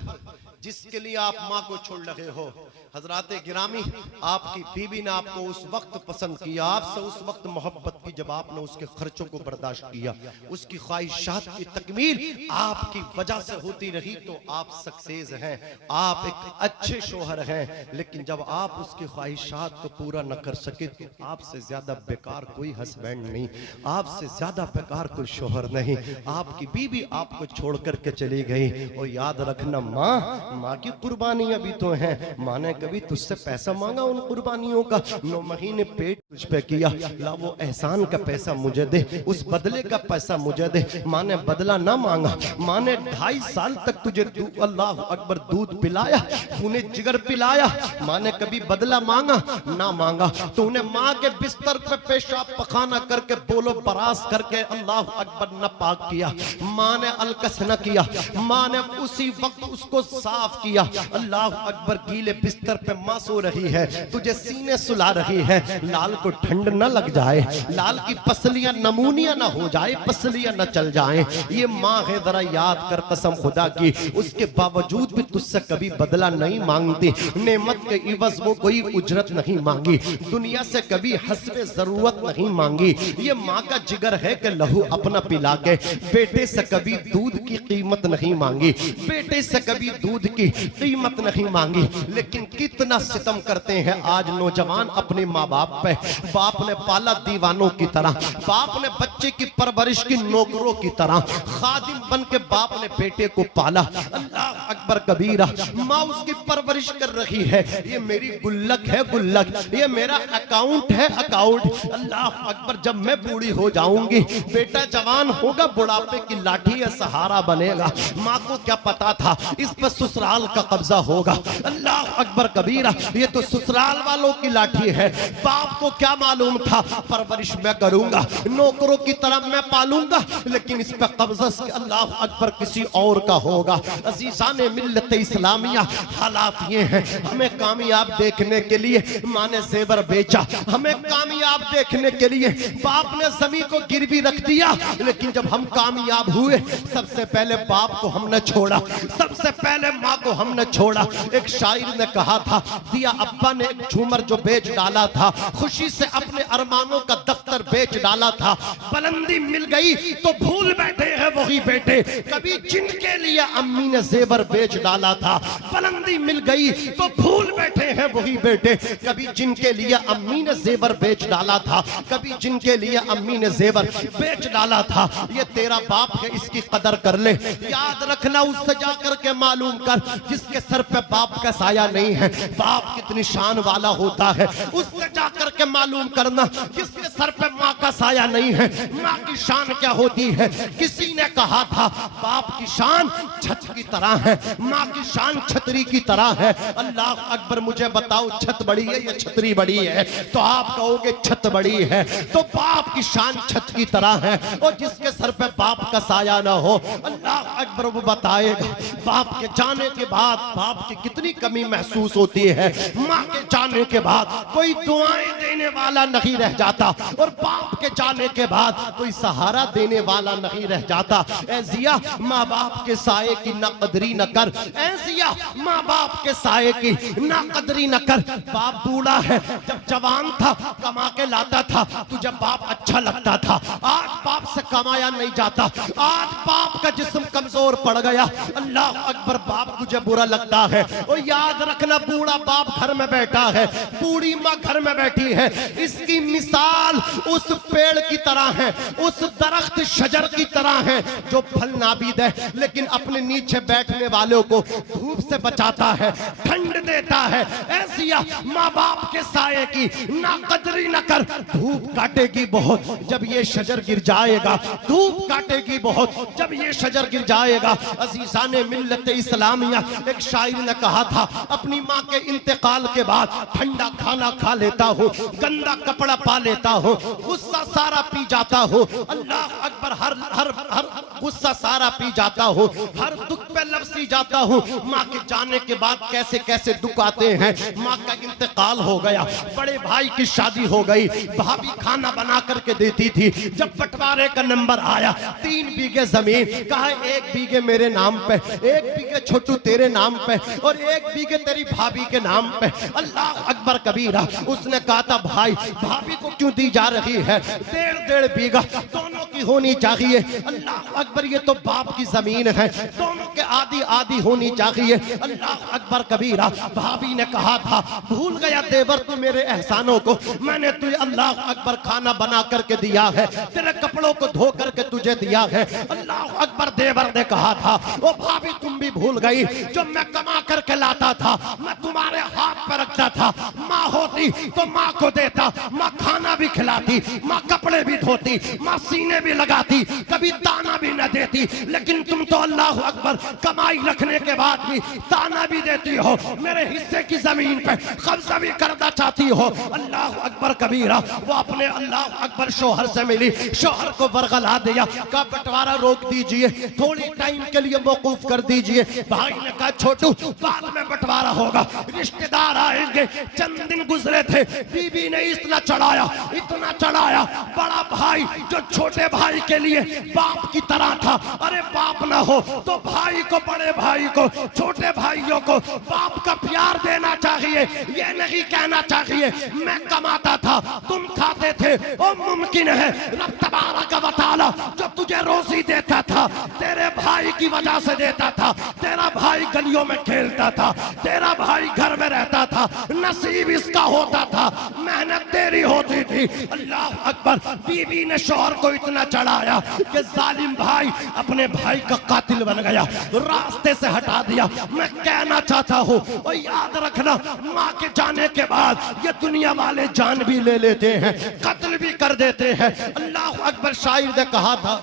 जिसके लिए आप माँ को छोड़ रहे हो। हजराते गिरामी, आपकी बीबी ने आपको उस वक्त पसंद किया, आपसे उस वक्त मोहब्बत की जब आपने उसके खर्चों को बर्दाश्त किया, उसकी ख्वाहिशात की तकमील आपकी वजह से होती रही तो आप सक्सेस हैं, आप एक अच्छे शोहर हैं। लेकिन जब आप उसकी ख्वाहिशात को पूरा न कर सके तो आपसे ज्यादा बेकार कोई हस्बैंड नहीं, आपसे ज्यादा बेकार कोई शोहर नहीं। आपकी बीबी आपको छोड़ करके चली गई। और याद रखना माँ की कुर्बानियां भी तो हैं। माँ ने कभी तुझसे पैसा मांगा उन कुर्बानियों का? 9 महीने पेट तुझ पे किया, ला वो एहसान का पैसा मुझे दे, उस बदले का पैसा मुझे दे। माँ ने बदला ना मांगा, माँ ने 2.5 साल तक तुझे अल्लाह अकबर दूध पिलाया, उन्हें जिगर पिलाया। माँ ने कभी बदला मांगा ना मांगा। तो उन्हें माँ के बिस्तर पे पेशाब पखाना करके बोलो बरास करके अल्लाह अकबर न पाक किया। माँ ने अलकस न किया, माँ ने उसी वक्त उसको साफ किया। अल्लाह अकबर गीले बिस्तर पे माँ सो रही है, तुझे सीने सुला रही है, लाल को ठंड न लग जाए, लाल की पसलियां नमूनियां ना हो जाए, पसलियां न चल जाए। ये माँ है, जरा याद कर कसम खुदा की, उसके बावजूद भी तुझसे कभी बदला नहीं मांगती, नेमत के इवज वो कोई उजरत नहीं मांगी, दुनिया से कभी हस्बे जरूरत नहीं मांगी। ये माँ का जिगर है कि लहू अपना पिला के बेटे से कभी दूध की कीमत नहीं मांगी, बेटे से कभी दूध की कीमत नहीं मांगी। लेकिन कितना सितम करते हैं आज नौजवान अपने माँ बाप पे। बाप ने पाला दीवानों की तरह, बाप ने बच्चे की परवरिश की नौकरों की तरह, खादिम बन के बाप ने बेटे को पाला। अल्लाह अकबर कबीरा, माँ उसकी परवरिश कर रही है। ये मेरी गुल्लक है गुल्लक, ये मेरा अकाउंट है अकाउंट। अल्लाह अकबर, जब मैं बूढ़ी हो जाऊंगी, बेटा जवान होगा, बुढ़ापे की लाठी या सहारा बनेगा। माँ को क्या पता था इस पर ससुराल का कब्जा होगा। अल्लाह अकबर कबीरा, ये तो ससुराल वालों की लाठी है। बाप को क्या मालूम था परवरिश मैं करूंगा, नौकरों की तरह मैं पालूंगा, लेकिन इस पर कब्जा अल्लाह अकबर किसी और का होगा। अजीजान मिल्लत इस्लामिया, हालात ये हैं, हमें कामयाब देखने के लिए माँ ने जेवर बेचा, हमें कामयाब देखने के लिए बाप ने जमीन को गिरवी रख दिया। लेकिन जब हम कामयाब हुए, सबसे पहले बाप को हमने छोड़ा, सबसे पहले माँ को हमने छोड़ा। एक शायर ने कहा था, दिया अब्बा ने एक झूमर जो बेच डाला था, खुशी से अपने अरमानों का दफ्तर बेच डाला था। बुलंदी मिल गई तो भूल बैठे हैं वही बेटे, कभी जिनके लिए अम्मी ने जेवर बेच डाला था। बुलंदी मिल गई तो भूल बैठे हैं वही बेटे, कभी जिनके लिए अम्मी ने जेवर बेच डाला था, कभी जिनके लिए अम्मी ने जेवर बेच डाला था। ये तेरा बाप है, इसकी कदर कर ले। याद रखना, उससे जाकर के मालूम कर, जिसके सर पे बाप का साया नहीं है, बाप कितनी शान वाला होता है। उससे जाकर के मालूम करना, जिसके सर पे माँ का साया नहीं है, माँ की शान क्या होती है। किसी ने कहा था बाप की शान छत की तरह है, माँ की शान छतरी की तरह है। अल्लाह अकबर, मुझे बताओ छत बड़ी है या छतरी बड़ी है? तो आप कहोगे छत बड़ी है। तो बाप की शान छत की तरह है, और जिसके सर पे बाप का साया ना हो, अल्लाह अकबर वो बताएगा बाप के जाने के बाद बाप की कितनी कमी महसूस होती है। माँ के जाने के बाद कोई दुआएं देने वाला नहीं रह जाता, और बाप के जाने के बाद कोई सहारा देने वाला नहीं रह जाता। ऐसिया माँ बाप के साये की ना कदरी न कर, ऐसिया माँ बाप के साये की ना कदरी न कर। बाप बूढ़ा है, जब जवान था कमा के लाता था, तुझे बाप अच्छा लगता था। आज बाप से कमाया नहीं जाता। आज बाप का जिस्म कमजोर पड़ गया, अल्लाह अकबर, बाप तुझे बुरा लगता है। और याद रखना, बूढ़ा बाप घर में बैठा है, बूढ़ी माँ घर में बैठी है। इसकी मिसाल उस पेड़ की तरह है, उस दरख्त शजर की तरह है जो फल नाबीद है लेकिन अपने नीचे बैठने वालों को धूप से बचाता है, ठंड देता है। ऐसी माँ बाप के साये की ना कदरी न कर, धूप काटेगी बहुत जब ये शजर गिर जाएगा, धूप काटेगी बहुत जब ये शजर गिर जाएगा। अजीज़ाने मिल्लत इस्लामिया, एक शायर ने कहा था, अपनी माँ के इंतकाल के बाद ठंडा खाना खा लेता हूँ, गंदा कपड़ा पा लेता हूँ, गुस्सा सारा पी जाता हूँ। अल्लाह अकबर, हर हर हर गुस्सा सारा पी जाता हूँ, हर दुख पे लपसी जाता हूँ। माँ के जाने के बाद कैसे कैसे दुख आते हैं। माँ का इंतकाल हो गया, बड़े भाई की शादी हो गई, भाभी खाना बना करके देती थी। जब बंटवारे का नंबर आया, 3 बीघे जमीन, कहा 1 बीघे मेरे नाम पे, 1 बीघे छोटू तेरे नाम पे और 1 बीघे तेरी भाभी के नाम पे। अल्लाह अकबर कबीरा। उसने कहा था, भाई भाभी को क्यों दी जा रही है? 1.5 बीघा दोनों की होनी चाहिए। अल्लाह अकबर, ये तो बाप की जमीन है, दोनों के आधी आधी होनी चाहिए। अल्लाह अकबर कबीरा। भाभी ने कहा था, भूल गया देवर तू मेरे एहसानों को, मैंने तुझे अल्लाह अकबर खाना बना करके दिया है, तेरे कपड़ों को धो करके तुझे दिया है। अल्लाह अकबर देवर ने कहा था, ओ भाभी तुम भी भूल गई, जो मैं कमा करके लाता था मैं तुम्हारे हाथ पर रखता था। माँ होती तो माँ को देता, माँ खाना भी खिलाती, माँ कपड़े भी धोती, माँ सीने भी लगाती, कभी ताना भी न देती। लेकिन तुम तो अल्लाह अकबर कमाई रखने के बाद भी ताना भी देती हो, मेरे हिस्से की जमीन पे कब्जा भी करना चाहती हो। अल्लाह अकबर कबीरा। वो अपने अल्लाह अकबर शोहर से मिली, शोहर को बरगला दिया, कहा बंटवारा रोक दीजिए, थोड़ी टाइम के लिए मौकूफ कर दीजिए। भाई ने कहा, छोटू बाद में बंटवारा होगा, रिश्तेदार आएंगे। चंद दिन गुजरे थे, बीबी ने इतना चढ़ाया, इतना चढ़ाया। बड़ा भाई जो छोटे भाई के लिए बाप की तरह था, अरे बाप ना हो तो भाई को, बड़े भाई को, छोटे भाइयों को बाप का प्यार देना चाहिए। ये नहीं कहना चाहिए मैं कमाता था तुम खाते थे। ओ मुमकिन है रब तबारक व तआला जो तुझे रोजी देता था, तेरे भाई की वजह से देता था। तेरा भाई गलियों में खेलता था, तेरा भाई घर में रहता था, नसीब इसका होता था, मेहनत तेरी होती थी। अल्लाह अकबर। बीबी ने शौहर को इतना चढ़ाया कि जालिम भाई अपने भाई का कातिल बन गया, रास्ते से हटा दिया। मैं कहना चाहता हूँ, और याद रखना, माँ के जाने के बाद ये दुनिया वाले जान भी ले लेते हैं, कत्ल भी कर देते हैं। अल्लाह अकबर। शायर ने कहा था,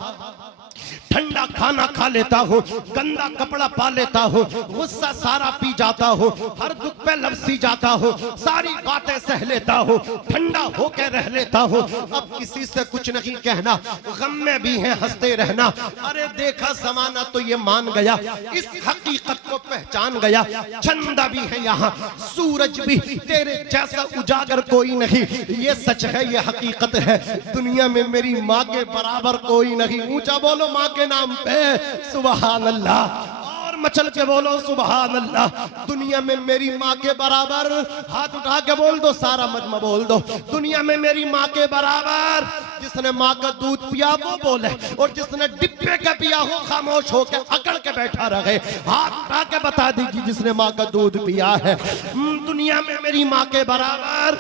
ठंडा खाना खा लेता हूँ, गंदा कपड़ा पा लेता हूँ, गुस्सा सारा पी जाता हूँ, हर दुख पे लपसी जाता हूँ, सारी बातें सह लेता हूँ, ठंडा होकर रह लेता हूँ। अब किसी से कुछ नहीं कहना, गम में भी है हंसते रहना। अरे देखा जमाना तो ये मान गया, इस हकीकत को पहचान गया। चंदा भी है यहाँ, सूरज भी, तेरे जैसा उजागर कोई नहीं। ये सच है, ये हकीकत है, दुनिया में मेरी माँ के बराबर कोई नहीं। ऊंचा बोलो माँ के नाम पे सुभान अल्लाह, और मचल के बोलो सुभान अल्लाह। दुनिया में मेरी माँ के बराबर, हाथ उठा के बोल दो, सारा मजमा बोल दो, दुनिया में मेरी माँ के बराबर। जिसने माँ का दूध पिया वो बोले, और जिसने डिब्बे का पिया हो खामोश होकर अकड़ के बैठा रहे। हाथ उठा के बता दीजिए जिसने माँ का दूध पिया है। दुनिया में मेरी माँ के बराबर,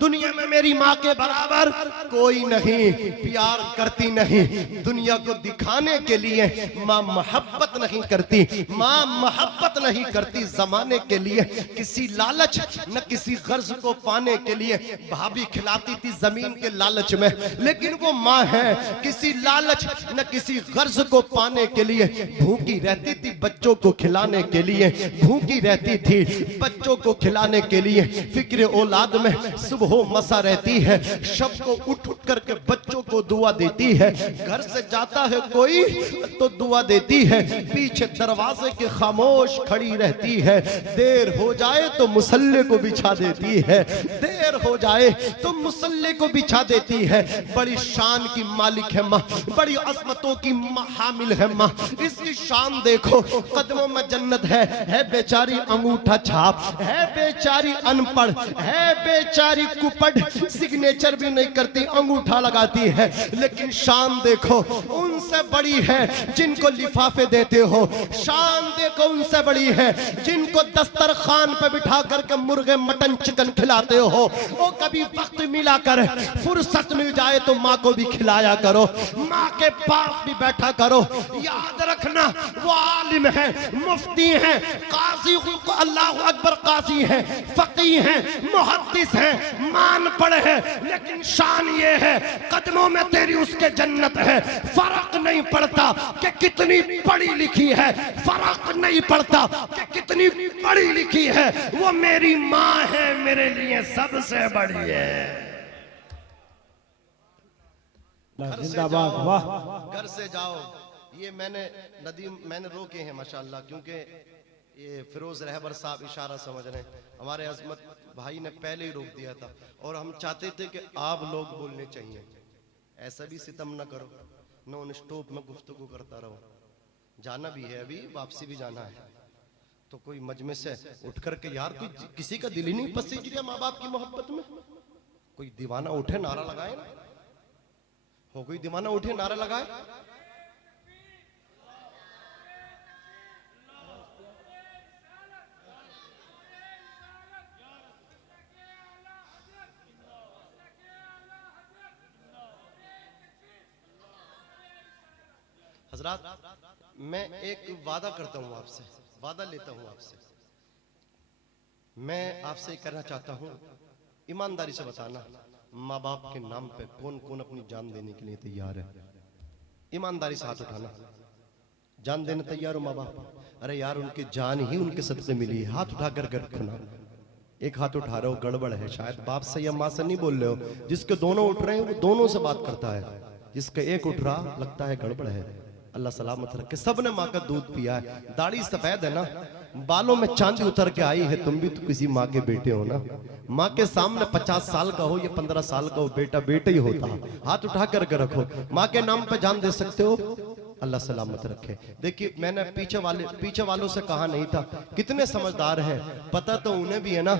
दुनिया में मेरी माँ के बराबर कोई नहीं। प्यार करती नहीं, दुनिया को दिखाने के लिए माँ मोहब्बत नहीं करती, माँ मोहब्बत नहीं करती जमाने के लिए, किसी लालच न किसी गर्ज को पाने के लिए। भाभी खिलाती थी जमीन के लालच में, लेकिन वो माँ है किसी लालच न किसी गर्ज को पाने के लिए। भूखी रहती थी बच्चों को खिलाने के लिए, भूखी रहती थी बच्चों को खिलाने के लिए। फिक्र औलाद में सुबह मसा रहती है, शब को उठ उठ करके बच्चों को दुआ देती है। घर से जाता है कोई तो दुआ देती है, पीछे दरवाजे के खामोश खड़ी रहती है। देर हो जाए तो मुसल्ले को बिछा देती है, देर हो जाए तो मुसल्ले को बिछा देती है। बड़ी शान की मालिक है माँ, बड़ी अजमतों की हामिल है माँ। इसकी शान देखो, कदमों में जन्नत है बेचारी अंगूठा छाप, है बेचारी अनपढ़, है बेचारी कुपट सिग्नेचर भी नहीं करती, अंगूठा लगाती है, लेकिन शान देखो उनसे बड़ी है जिनको लिफाफे देते हो। शान देखो उनसे बड़ी है जिनको दस्तरखान पे बिठा करके मुर्गे मटन चिकन खिलाते हो। वो कभी वक्त मिला कर, फुर्सत मिल जाए तो माँ को भी खिलाया करो, माँ के पास भी बैठा करो। याद रखना वो आलिम है, मुफ्ती है, काजी, अल्लाह अकबर काजी है, फकी है, मुहद्दिस है, मान पढ़े है, लेकिन शान ये है कदमों में तेरी उसके जन्नत है। फर्क नहीं पड़ता कि कितनी पढ़ी लिखी है, फर्क नहीं पड़ता कि कितनी पढ़ी लिखी है, वो मेरी माँ है, मेरे लिए सबसे बड़ी है। जिंदाबाद, वाह। घर से जाओ, ये मैंने रोके हैं माशाल्लाह, क्योंकि ये फिरोज रहबर साहब इशारा समझ रहे हैं, हमारे अजमत भाई ने पहले ही रोक दिया था, और हम चाहते थे कि आप लोग बोलने चाहिए। ऐसा भी सितम न करो, नॉन स्टॉप में गुफ्तगू करता रहो। जाना भी है, अभी वापसी भी जाना है, तो कोई मजमे से उठ करके, यार कोई किसी का दिल ही नहीं पसीज गया माँ बाप की मोहब्बत में। कोई दीवाना उठे नारा लगाए ना, हो कोई दीवाना उठे नारा लगाए। हजरात, मैं एक वादा करता हूं आपसे, वादा लेता हूं आपसे। मैं आपसे कहना चाहता हूं, ईमानदारी से बताना माँ बाप के नाम पे कौन कौन अपनी जान देने के लिए तैयार है। ईमानदारी से हाथ उठाना। जान देने तैयार हो माँ बाप? अरे यार, उनकी जान ही उनके सदक़े मिली है। हाथ उठा कर रखना। एक हाथ उठा रहे हो, गड़बड़ है, शायद बाप से या माँ से नहीं बोल रहे हो। जिसके दोनों उठ रहे हैं वो दोनों से बात करता है, जिसका एक उठ रहा लगता है गड़बड़ है। अल्लाह सलामत रखे। सबने माँ का दूध पिया है, दाढ़ी सफेद है ना, बालों में चांदी उतर के आई है, तुम भी तो किसी माँ के बेटे हो ना। माँ के सामने 50 साल का हो या 15 साल का हो, बेटा बेटा ही होता। हाथ उठा करके रखो, माँ के नाम पे जान दे सकते हो। अल्लाह सलामत रखे। देखिए, मैंने पीछे वालों से कहा नहीं था, कितने समझदार हैं, पता तो उन्हें भी है ना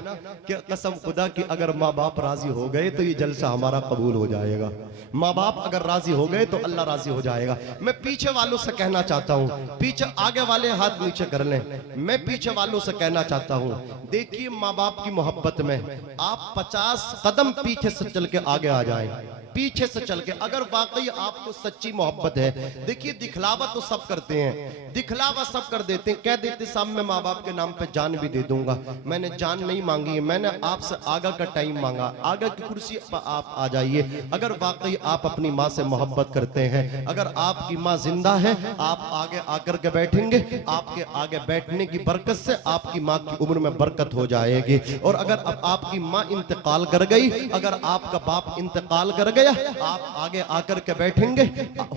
कि कसम खुदा की अगर माँ बाप राजी हो गए तो ये जलसा हमारा कबूल हो जाएगा। माँ बाप अगर राजी हो गए तो अल्लाह राजी हो जाएगा। मैं पीछे वालों से कहना चाहता हूँ, पीछे आगे वाले हाथ नीचे कर लें। मैं पीछे वालों से कहना चाहता हूँ, देखिए माँ बाप की मोहब्बत में आप 50 कदम पीछे से चल के आगे आ जाएं। पीछे से चल के, अगर वाकई आपको सच्ची मोहब्बत है। देखिए, दिखलावा तो सब करते हैं, दिखलावा सब कर देते हैं, कह देते सामने माँ बाप के नाम पे जान भी दे दूंगा। मैंने जान नहीं मांगी है, मैंने आपसे आगा का टाइम मांगा। आगा की कुर्सी पर आप आ जाइए। अगर वाकई आप अपनी माँ से मोहब्बत करते हैं, अगर आपकी माँ जिंदा है, आप आगे आकर के बैठेंगे, आपके आगे बैठने की बरकत से आपकी माँ की उम्र में बरकत हो जाएगी। और अगर अब आपकी माँ इंतकाल कर गई, अगर आपका बाप इंतकाल कर गया, आप आगे आकर के बैठेंगे,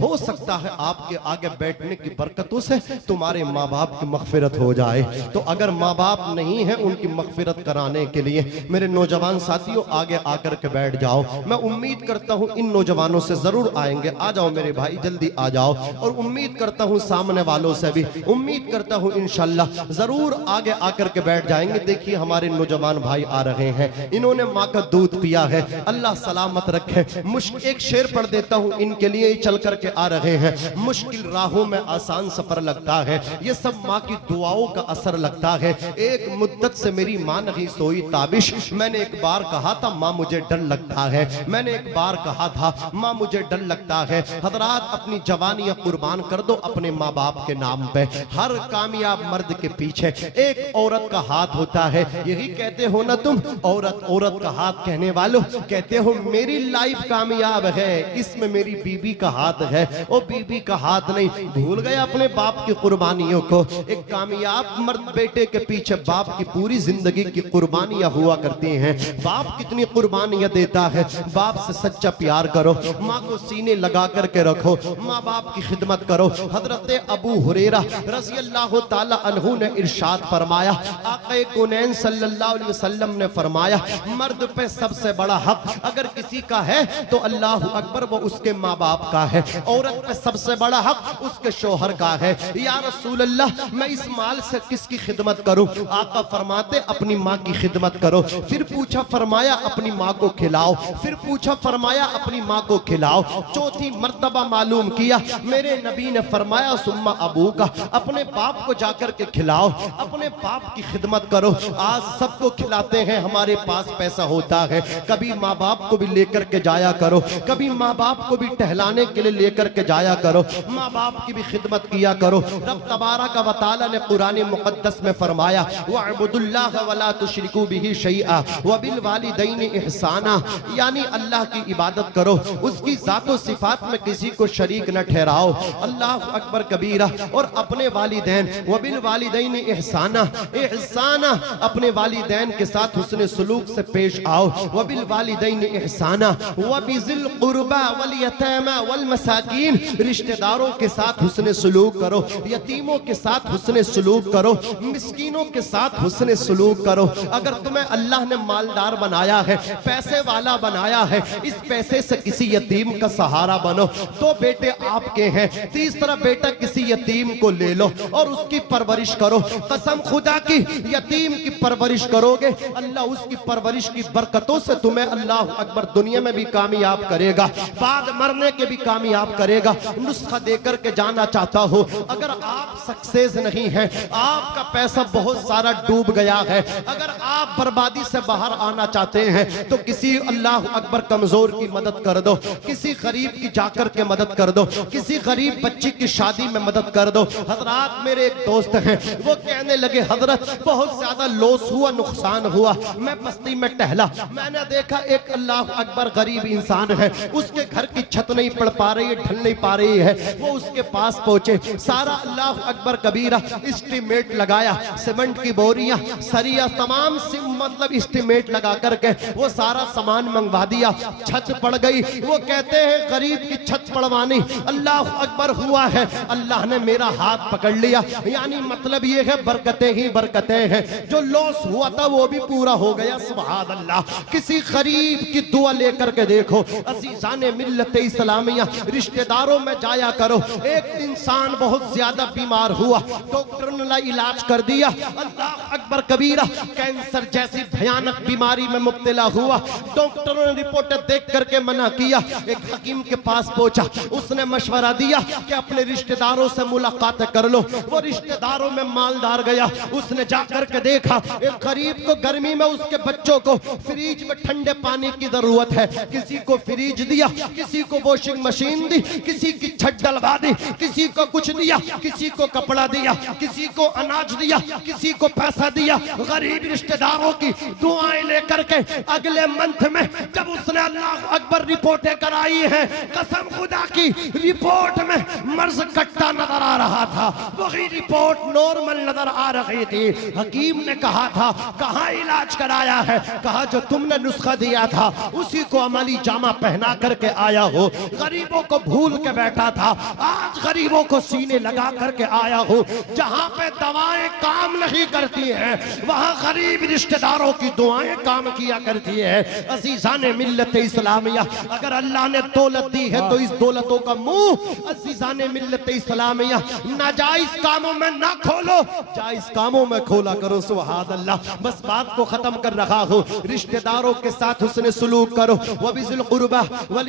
हो सकता है आपके आगे बैठने की बरकतों से तुम्हारे माँ बाप की मगफिरत हो जाए। तो अगर माँ बाप नहीं है, उनकी मगफिरत कराने के लिए मेरे नौजवान साथियों आगे आकर के बैठ जाओ। मैं उम्मीद करता हूँ इन नौजवानों से जरूर आएंगे। आ जाओ मेरे भाई, जल्दी आ जाओ। और उम्मीद करता हूँ सामने वालों से भी उम्मीद करता हूँ इंशाल्लाह जरूर आगे आकर के बैठ जाएंगे। देखिए, हमारे नौजवान भाई आ रहे हैं, इन्होंने माँ का दूध पिया है। अल्लाह सलामत रखे। एक शेर पढ़ देता हूं, इनके लिए ही चल करके आ रहे हैं। मुश्किल राहों में आसान सफर लगता है, ये सब माँ की दुआओं का असर लगता है। एक मुद्दत से मेरी माँ नहीं सोई ताबिश, मैंने एक बार कहा था माँ मुझे डर लगता है, मैंने एक बार कहा था माँ मुझे डर लगता है। हजरात, अपनी जवानियां कुर्बान कर दो अपने माँ बाप के नाम पे। हर कामयाब मर्द के पीछे एक औरत का हाथ होता है। यही कहते हो ना तुम, औरत औरत का हाथ कहने वालों, कहते हो मेरी लाइफ कामयाब है, इसमें मेरी बीबी का हाथ है। ओ बीबी का हाथ नहीं, भूल गए अपने बाप की कुर्बानियों को। एक कामयाब मर्द बेटे के पीछे बाप की पूरी जिंदगी की कुर्बानियां हुआ करती हैं। बाप कितनी कुर्बानियां देता है। बाप से सच्चा प्यार करो, माँ को सीने लगा करके रखो, माँ बाप की खिदमत करो। हजरत अबू हुरैरा रज़ी अल्लाह ताला अन्हु ने इरशाद फरमाया, आक़ा कौनैन सल्लल्लाहु अलैहि वसल्लम ने फरमाया, मर्द पे सबसे बड़ा हक अगर किसी का है तो अल्लाह अकबर वो उसके माँ बाप का है। औरत पे सबसे बड़ा हक हक उसके शोहर का है। या रसूल अल्लाह, मैं इस माल से किसकी खिदमत करूं? आका फरमाते अपनी माँ की खिदमत करो। फिर पूछा, फरमाया अपनी माँ को खिलाओ। फिर पूछा, फरमाया अपनी माँ को खिलाओ। चौथी मर्तबा मालूम किया, मेरे नबी ने फरमाया सुम्मा अबू का, अपने बाप को जाकर के खिलाओ, अपने बाप की खिदमत करो। आज सबको खिलाते हैं, हमारे पास पैसा होता है, कभी माँ बाप को भी लेकर के जाया करो, कभी माँ बाप को भी टहलाने के लिए लेकर के जाया करो, माँ बाप की भी खिदमत किया करो। रब तबारक व तआला ने कुरान मुक़द्दस में फरमाया, वअबुदुल्लाह वला तुश्रिकू बिही शैआ व बिल वालिदैनि इहसाना, यानी अल्लाह की इबादत करो, उसकी ज़ातो सिफात में किसी को शरीक न ठहराओ। अल्लाह अकबर कबीरा। और अपने वालिदैन, व बिल वालिदैनि इहसाना, इहसाना अपने वालिदैन के साथ हुस्न सलूक से पेश आओ। व बिल वालिदैनि इहसाना व बिज़िल कुर्बा वल यतामा वल मसाकीन, रिश्तेदारों के साथ हुस्न सलूक करो, यतीमों के साथ हुस्न सलूक करो, मिस्कीनों के साथ हुस्न सलूक करो। अगर तुम्हें अल्लाह ने मालदार बनाया है, पैसे वाला बनाया है, इस पैसे से किसी यतीम का सहारा बनो। दो बेटे आपके हैं, तीसरा बेटा किसी यतीम को ले लो और उसकी परवरिश करो। कसम खुदा की, यतीम की परवरिश करोगे, अल्लाह उसकी परवरिश की बरकतों से तुम्हें अल्लाह अकबर दुनिया में भी कामयाब करेगा, बाद मरने के भी कामयाब करेगा। नुस्खा देकर के जाना चाहता हूँ, अगर आप सक्सेस नहीं हैं, आपका पैसा बहुत सारा डूब गया है, अगर आप बर्बादी से बाहर आना चाहते हैं तो किसी अल्लाह अकबर कमजोर की मदद कर दो, किसी गरीब की जाकर के मदद कर दो, किसी गरीब बच्ची की शादी में मदद कर दो। हजरात, मेरे एक दोस्त हैं, वो कहने लगे हजरत बहुत ज्यादा लॉस हुआ, नुकसान हुआ, मैं बस्ती में टहला, मैंने देखा एक अल्लाह अकबर गरीब इंसान है, उसके घर की छत नहीं पड़ पा रही है, ढल नहीं पा रही है। वो उसके पास पहुंचे, सारा अल्लाह अकबर कबीरा एस्टीमेट लगाया, सीमेंट की बोरियां, सरिया, तमाम मतलब एस्टीमेट लगा करके वो सारा सामान मंगवा दिया। छत पड़ गई। वो कहते हैं गरीब की छत पड़वानी अल्लाह अकबर हुआ है, अल्लाह ने मेरा हाथ पकड़ लिया। यानी मतलब ये है बरकतें ही बरकतें हैं, जो लॉस हुआ था वो भी पूरा हो गया। सुभान अल्लाह। किसी गरीब की दुआ लेकर के देखो। अज़ीज़ाने मिल्लत इस्लामिया, रिश्तेदारों में जाया करो। एक इंसान बहुत ज्यादा बीमार हुआ, डॉक्टर ने इलाज कर दिया, अल्लाह अकबर कबीरा, कैंसर जैसी भयानक बीमारी में मुब्तला हुआ। डॉक्टरों ने रिपोर्ट देख करके मना किया। एक हकीम के पास पहुंचा, उसने मशवरा दिया कि अपने रिश्तेदारों से मुलाकात कर लो। वो रिश्तेदारों में मालदार गया, उसने जाकर के देखा एक गरीब को गर्मी में उसके बच्चों को फ्रिज में ठंडे पानी की जरूरत है, किसी को फ्रिज दिया, किसी को वॉशिंग मशीन दी, किसी की छत डलवा दी, किसी को कुछ दिया, किसी को कपड़ा दिया, किसी को अनाज दिया, किसी को पैसा दिया। गरीब रिश्तेदारों की दुआएं लेकर के अगले मंथ में जब उसने अल्लाह अकबर रिपोर्टें कराई हैं, कसम खुदा की रिपोर्ट में मर्ज कट्टा नजर आ रहा था, वही रिपोर्ट नॉर्मल नजर आ रही थी। हकीम ने कहा था कहाँ इलाज कराया है? कहा जो तुमने नुस्खा दिया था उसी को अमली जामा पहना करके आया हो। गरीबों को भूल के बैठा था, आज गरीबों को सीने लगा करके आया हो। जहाँ पे दवाएं काम नहीं करती हैं, वहाँ गरीब रिश्तेदारों की दुआएं काम किया करती है। अज़ीज़ाने मिल्लत इस्लामिया, अगर अल्लाह ने दौलत दी है तो इस दौलतों का मुंह अज़ीज़ाने मिल्लत इस्लामिया नाजायज कामों में ना खोलो, जायज कामों में खोला करो। सुभान अल्लाह। बस बात को खत्म कर रहा हूँ। रिश्तेदारों के साथ हुस्न सलूक करो। वबिज़िल कुर्बा वल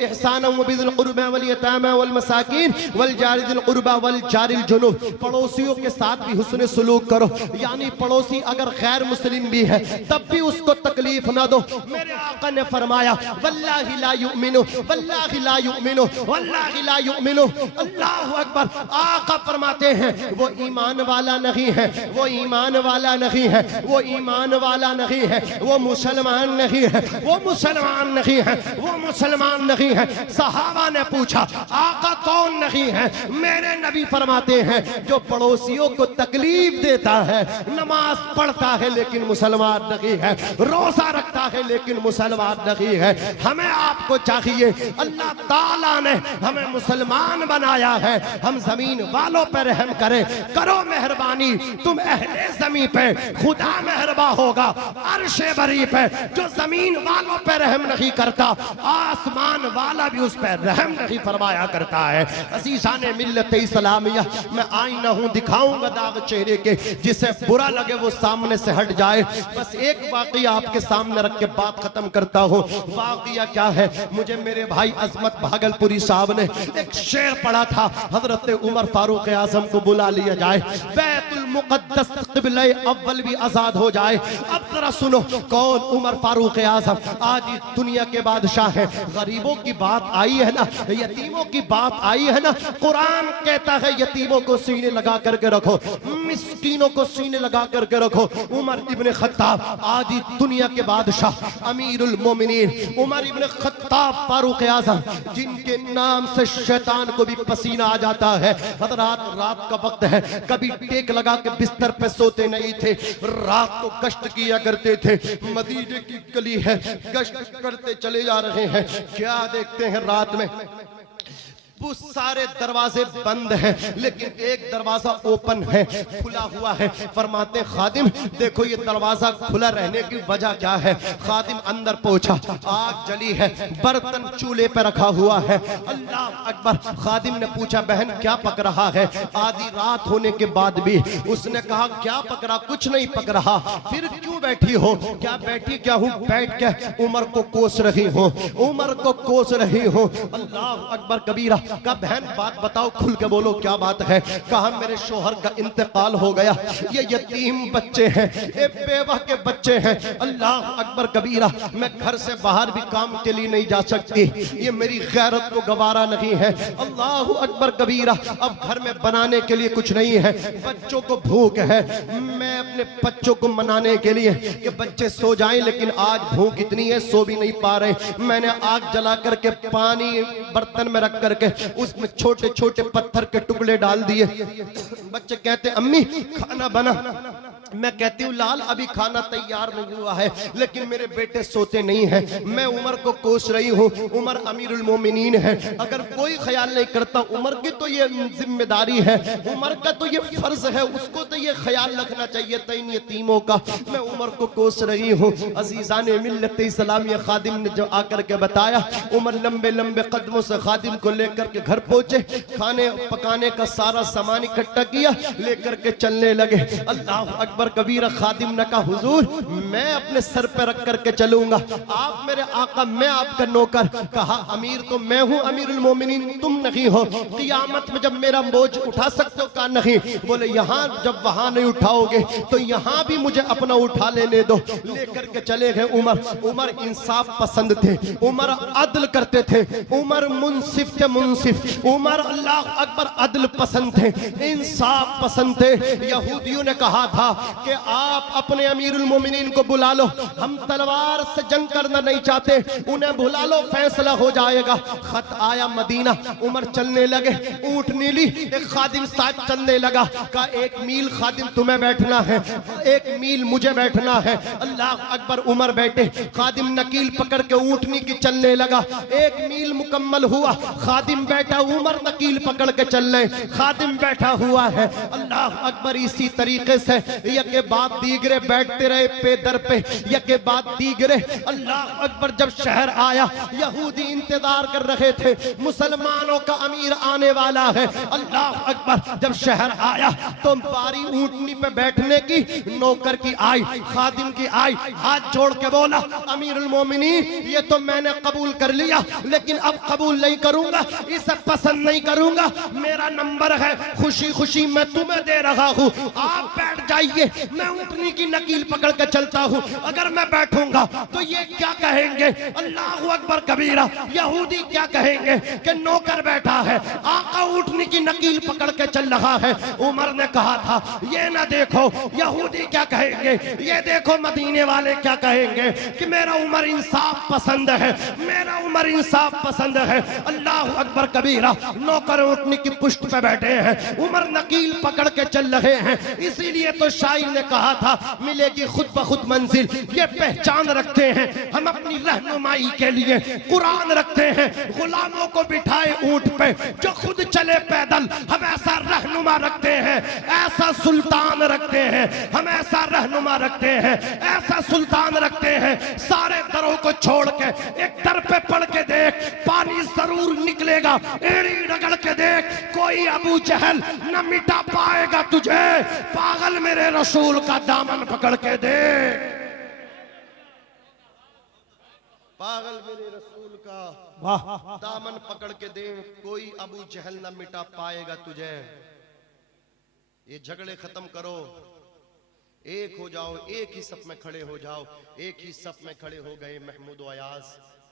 इहसान वबिज़िल कुर्बा वल यतामा वल मसाकीन वल जारिल कुर्बा वल जारिल जुनूब, पड़ोसियों के साथ भी हुस्न सलूक करो। यानी पड़ोसी अगर गैर मुस्लिम भी है तब भी उसको तकलीफ ना दो। मेरे आका ने फरमाया वल्लाहि ला युमिनु, वल्लाहि ला युमिनु, वल्लाहि ला युमिनु। अल्लाहु अकबर। आका फरमाते हैं वो ईमान वाला नहीं है, वो ईमान वाला नहीं है, वो ईमान वाला नहीं है, वो मुसलमान नहीं है, वो मुसलमान नहीं है, वो मुसलमान नहीं है। सहाबा ने पूछा आका कौन नहीं है? मेरे नबी फरमाते हैं जो पड़ोसियों को तकलीफ देता है, नमाज पढ़ता है लेकिन मुसलमान नहीं है, रोजा रखता है लेकिन मुसलमान नहीं है। हमें आपको चाहिए, अल्लाह ताला ने हमें मुसलमान बनाया है, हम जमीन वालों पर रहम करें। करो मेहरबानी, तुम अहले जमीन पे खुदा मेहरबा होगा। अर्शे बरी पे जो जमीन वालों पे रहम नहीं करता, आसमान वाला भी उस पर रहम नहीं फरमाया करता है। है। अज़ीज़ाने मिल्लत इस्लामिया, मैं आईना हूँ, दिखाऊंगा दाग चेहरे के, जिसे बुरा लगे वो सामने से हट जाए। बस एक वाक़या आपके सामने रख के बात खत्म करता हूँ। वाक़या क्या है, मुझे मेरे भाई अजमत भागलपुरी साहब ने एक शेर पढ़ा था, हजरत उमर फारूक आजम को बुला लिया जाए, बैतुल मुक़द्दस क़िबला अव्वल भी आजाद हो जाए। अब जरा सुनो, कौन उमर फारूक आजम? आज इस दुनिया के बादशाह है। गरीबों की बात आई है ना, यतीमों की बात आई है ना, कुरान कहता है यतीमों को सीने लगा करके रखो, मिस्कीनों को सीने लगा करके रखो। उमर इब्ने खत्ताब आज इस दुनिया के बादशाह, अमीरुल मोमिनीन उमर इब्ने खत्ताब फारूक आजम, जिनके नाम से शैतान को भी पसीना आ जाता है। रात का वक्त है, कभी टेक लगा के बिस्तर पे सोते नहीं थे, रात को गश्त किया करते थे। मदीने की गली है, गश्त करते चले जा रहे हैं, क्या देखते हैं रात में वो सारे दरवाजे बंद हैं, लेकिन एक दरवाजा ओपन है, खुला हुआ है। फरमाते खादिम देखो ये दरवाजा खुला रहने की वजह क्या है। खादिम अंदर पहुंचा, आग जली है, बर्तन चूल्हे पर रखा हुआ है। अल्लाह अकबर। खादिम ने पूछा बहन क्या पक रहा है? आधी रात होने के बाद भी उसने कहा क्या पक रहा? कुछ नहीं पक रहा। फिर क्यों बैठी हो? क्या बैठी क्या हूँ? बैठ के उमर को कोस रही हूँ, उमर को कोस रही हूँ। अल्लाह अकबर कबीरा। कहा बहन बात बताओ, खुल के बोलो क्या बात है? कहा मेरे शोहर का इंतकाल हो गया, ये यतीम बच्चे हैं, ये बेवा के बच्चे हैं। अल्लाह अकबर कबीरा। मैं घर से बाहर भी काम के लिए नहीं जा सकती, ये मेरी गैरत को गवारा नहीं है। अल्लाह अकबर कबीरा। अब घर में बनाने के लिए कुछ नहीं है, बच्चों को भूख है। मैं अपने बच्चों को मनाने के लिए कि बच्चे सो जाएं, लेकिन आज भूख इतनी है सो भी नहीं पा रहे। मैंने आग जला करके पानी बर्तन में रख करके उसमें छोटे छोटे पत्थर के टुकड़े डाल दिए। बच्चे कहते अम्मी खाना बना। मैं कहती हूँ लाल अभी खाना तैयार नहीं हुआ है, लेकिन मेरे बेटे सोते नहीं हैं। मैं उमर को कोस रही हूँ, उमर अमीरुल मोमिनीन है। अगर कोई ख्याल नहीं करता, उमर की तो ये जिम्मेदारी है, उमर का तो ये फर्ज है, उसको तो ये ख्याल रखना चाहिए था इन यतीमों का। मैं उमर को कोस रही हूँ। अजीज़ाने मिल्लत इस्लामिया खादिम ने जो आकर के बताया, उमर लंबे लंबे कदमों से खादिम को लेकर के घर पहुंचे, खाने पकाने का सारा सामान इकट्ठा किया, लेकर के चलने लगे। अल्लाह अकबर कबीरा। खादिम ने कहा हुजूर मैं अपने सर पे रख करके चलूंगा, आप मेरे आका, मैं आपका नौकर। कहा अमीर तो मैं हूँ, अमीरुल मोमिनीन तुम नहीं हो। क़ियामत में जब मेरा बोझ उठा सकते हो? कहा नहीं। बोले यहाँ जब वहां नहीं उठाओगे तो यहाँ भी मुझे अपना उठा लेने दो। लेकर के चले गए उमर। उमर इंसाफ पसंद थे, उमर अदल करते थे, उमर मुंसिफ थे, मुंसिफ। उमर अल्लाह अकबर अदल पसंद थे, इंसाफ पसंद थे। यहूदियों ने कहा था कि आप अपने अमीरुल मोमिनीन को बुला लो, हम तलवार से जंग करना नहीं चाहते, उन्हें बुला लो, फैसला हो जाएगा। खत आया मदीना। उमर चलने लगे, ऊंट नीली। एक खादिम साथ चलने लगा। कहा 1 मील खादिम तुम्हें बैठना है, 1 मील मुझे बैठना है। अल्लाह अकबर। उमर बैठे, खादिम नकील पकड़ के ऊंटनी की चलने लगा। 1 मील मुकम्मल हुआ, खादिम बैठा, उमर नकील पकड़ के चल रहे, खादिम बैठा हुआ है। अल्लाह अकबर। इसी तरीके से यके बाद दीगरे बैठते रहे पे दर पे, यके बाद दीगरे। अल्लाह अकबर। जब शहर आया, यहूदी इंतजार कर रहे थे, मुसलमानों का अमीर आने वाला है। अल्लाह अकबर। जब शहर आया तो बारी ऊंटनी पे बैठने की, नौकर की आई, खादिम की आई, हाथ जोड़ के बोला अमीरुल मोमिनीन ये तो मैंने कबूल कर लिया, लेकिन अब कबूल नहीं करूंगा, इसे पसंद नहीं करूंगा। मेरा नंबर है, खुशी खुशी मैं तुम्हें दे रहा हूँ, आप बैठ जाइए। मैं ऊंटनी की नकील पकड़ के चलता हूँ, अगर मैं बैठूंगा तो ये क्या कहेंगे? अल्लाह अकबर कबीरा। यहूदी क्या कहेंगे कि नौकर बैठा है, आका ऊंटनी की नकील पकड़ के चल रहा है। उमर ने कहा था ये ना देखो यहूदी क्या कहेंगे, ये देखो मदीने वाले क्या कहेंगे कि मेरा उमर इंसाफ पसंद है, मेरा उमर इंसाफ पसंद है। अल्लाह अकबर कबीरा। नौकर ऊंटनी की पुष्ट पे बैठे हैं, उमर नकील पकड़ के चल रहे हैं। इसीलिए तो शायर ने कहा था मिलेगी खुद ब खुद मंजिल। ये पहचान रखते हैं हम अपनी रहनुमाई के लिए, कुरान रखते हैं, गुलामों को बिठाए ऊंट पे जो खुद चले पैदल। हम ऐसा रहनुमा रखते हैं, ऐसा सुल्तान रखते हैं, हम ऐसा रहनुमा रखते हैं, ऐसा सुल्तान रखते हैं। सारे दरों को छोड़ के एक दर पे पढ़ के देख, पानी जरूर निकलेगा। एड़ी रगड़ के देख, कोई अबू जहल न मिटा पाएगा तुझे। पागल मेरे रसूल का दामन पकड़ के देख, पागल मेरे रसूल का वाह दामन पकड़ के दे, कोई अबू जहल न मिटा पाएगा तुझे। ये झगड़े खत्म करो, एक हो जाओ, एक ही सफ में खड़े हो जाओ। एक ही सफ में खड़े हो गए महमूद अयाज,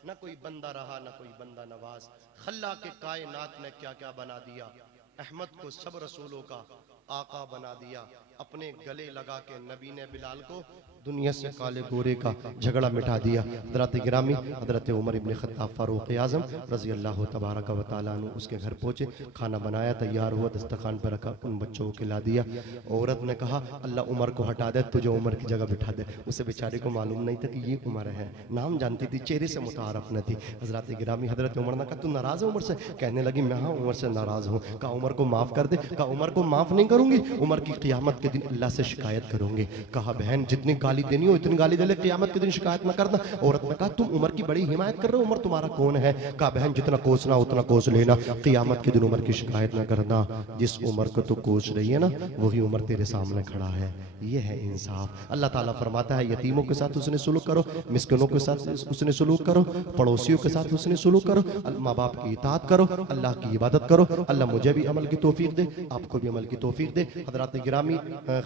न कोई बंदा रहा न कोई बंदा नवाज। खल्ला के कायनात ने क्या क्या बना दिया, अहमद को सब रसूलों का आका बना दिया। अपने गले लगा के नबी ने बिलाल को दुनिया से काले गोरे का झगड़ा मिटा दिया। हज़रत गिरामी हज़रत उमर इब्न खत्ताब फारूक आज़म रज़ी अल्लाह तबारक व तआला अन्हु उसके घर पहुँचे, खाना बनाया, तैयार हुआ, दस्तरखान पर रखा, उन बच्चों को खिला दिया। औरत ने कहा अल्लाह उमर को हटा दे, तुझे उमर की जगह बिठा दे। उसे बेचारे को मालूम नहीं था कि ये उमर है, नाम जानती थी, चेहरे से मुतारफ न थी। हज़रत गिरामी हज़रत उमर ने कहा तू नाराज़ है उमर से? कहने लगी मैं हाँ उमर से नाराज़ हूँ। कहा उमर को माफ़ कर दे। कहा उमर को माफ़ नहीं करूँगी, उमर की क़यामत के दिन अल्लाह से शिकायत करूँगी। कहा बहन जितनी गाली देनी हो इतनी गाली दे ले, क़यामत के दिन शिकायत न करना। औरत ने कहा तुम उमर की बड़ी हिमायत कर रहे हो, उमर तुम्हारा कौन है? कहा बहन जितना कोसना उतना कोस लेना, क़यामत के दिन उमर की शिकायत न करना। जिस उमर को तू कोस रही है ना वही उमर तेरे सामने खड़ा है। ये है इंसाफ। अल्लाह ताला फरमाता है यतीमों के साथ उसने सुलूक करो, मिस्किनों के साथ उसने सुलूक करो, पड़ोसियों के साथ उसने सुलूक करो, माँ बाप की इताअत करो, अल्लाह की इबादत करो। अल्लाह मुझे भी अमल की तौफीक दे, आपको भी अमल की तौफीक दे। हज़रत गिरामी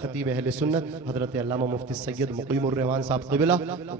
खतीब अहले सुन्नत हज़रत अल्लामा मुफ्ती सैयद मुक़ीमुर रहमान साहब क़िबला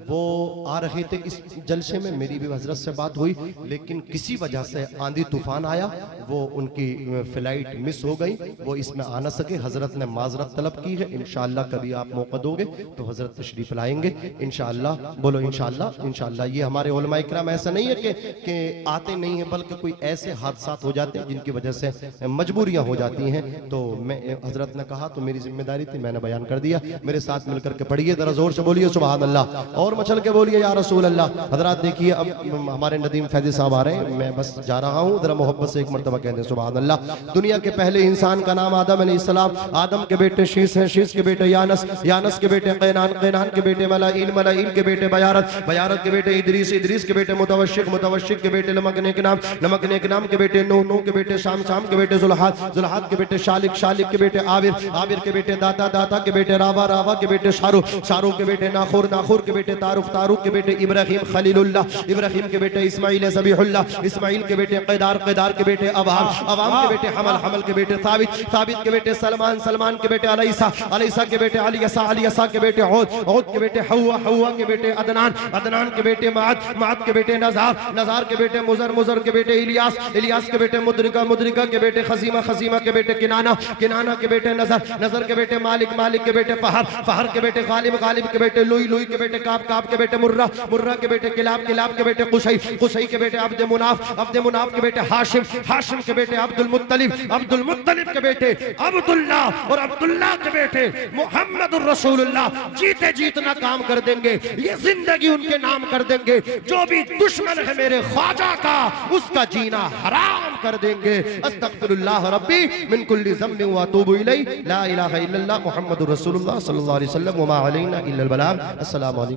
वो आ रहे थे इस जलसे में, मेरी भी हज़रत से बात हुई, लेकिन किसी वजह से आंधी तूफान आया, वो उनकी फ़्लाइट मिस हो गई, वो इसमें आ न सके। हज़रत ने माज़रत तलब की है, इंशाअल्लाह कभी आप मौका दोगे तो हज़रत तशरीफ़ लाएंगे इंशाअल्लाह। बोलो इंशाअल्लाह। इंशाअल्लाह ये हमारे उलमा इकराम ऐसा नहीं है कि आते नहीं है, बल्कि कोई ऐसे हादसात हो जाते हैं जिनकी वजह से मजबूरियां हो जाती हैं। तो मैं हज़रत ने कहा तो मेरी जिम्मेदारी थी, मैंने बयान कर दिया। मेरे साथ मिलकर के पढ़िए, जरा जोर से बोलिए सुभान अल्लाह, और मचल के बोलिए या रसूल अल्लाह। हज़रत देखिए अब हमारे नदीम फैज़ी साहब आ रहे हैं, मैं बस जा रहा हूँ, जरा मोहब्बत से एक मरतबा कह दें सुभान अल्लाह। दुनिया के पहले इंसान का नाम आदम अलैहिस्सलाम, आदम के बेटे शीस हैं, शीस के बेटे यानस, यानस के बेटे कैनान, कैनान के बेटे मलाइल, मलाइल के बेटे बयारत, बयारत के बेटे इदरीस, इदरीस के बेटे मुतवश्शिक, मुतवश्शिक के बेटे लमकने के नाम, लमकने के नाम के बेटे नूह, नूह के बेटे शाम, शाम के बेटे जुल्हाद, जुल्हाद के बेटे शालिक, शालिक के बेटे आबिर, आबिर के बेटे दाता, दाता के बेटे रावा, रावा के बेटे शारुख, शारुख के बेटे नाखुर, नाखुर के बेटे तारुख, तारुख के बेटे इब्राहिम खलीलुल्लाह, इब्राहिम के बेटे इस्माइल ज़बीहुल्लाह, इस्माइल के बेटे क़ैदार, क़ैदार के बेटे अवाम, अवाम के बेटे हमल, हमल के बेटे साबित, साबित के बेटे सलमान, सलमान के बेटे अलैसा, अलैसा के बेटे अलियसा, अलियसा के बेटे औद, औद के बेटे हव्वा, हव्वा के बेटे अदनान, अदनान के बेटे माद, माद के बेटे नज़ार, नज़ार के बेटे मुज़र, मुज़र के बेटे इलियास, इलियास के बेटे मुद्रिका, मुद्रिका के बेटे खसीमा, खसीमा के बेटे किनाना, किनाना के बेटे नज़र, नज़र के बेटे मालिक, मालिक के बेटे फहर, फहर के बेटे गालिब, गालिब के बेटे लुई, लुई के बेटे काब, काब के बेटे मुर्रा, मुर्रा के बेटे किलाब, किलाब के बेटे कुशई, कुशई के बेटे अब्द मुनाफ, अब्द मुनाफ के बेटे हाशिम, हाशिम के बेटे अब्दुल मुत्तलिब, अब्दुल मुत्तलिब के बेटे अब्दुल्ला, और अब्दुल्ला के बेटे मुहम्मदुर रसूलुल्लाह। जीते जीतना काम कर देंगे, ये जिंदगी उनके नाम कर देंगे। जो भी दुश्मन है मेरे ख्वाजा का उसका जीना हराम कर देंगे। अस्तगफिरुल्लाह रब्बी मिन कुल्ली ज़म्बिन व अतूबु इलैहि, ला इलाहा इल्लल्लाह मुहम्मदुर रसूलुल्लाह सल्लल्लाहु अलैहि वसल्लम व मा अलैना इल्लल बलाग। अस्सलामु अलैकुम।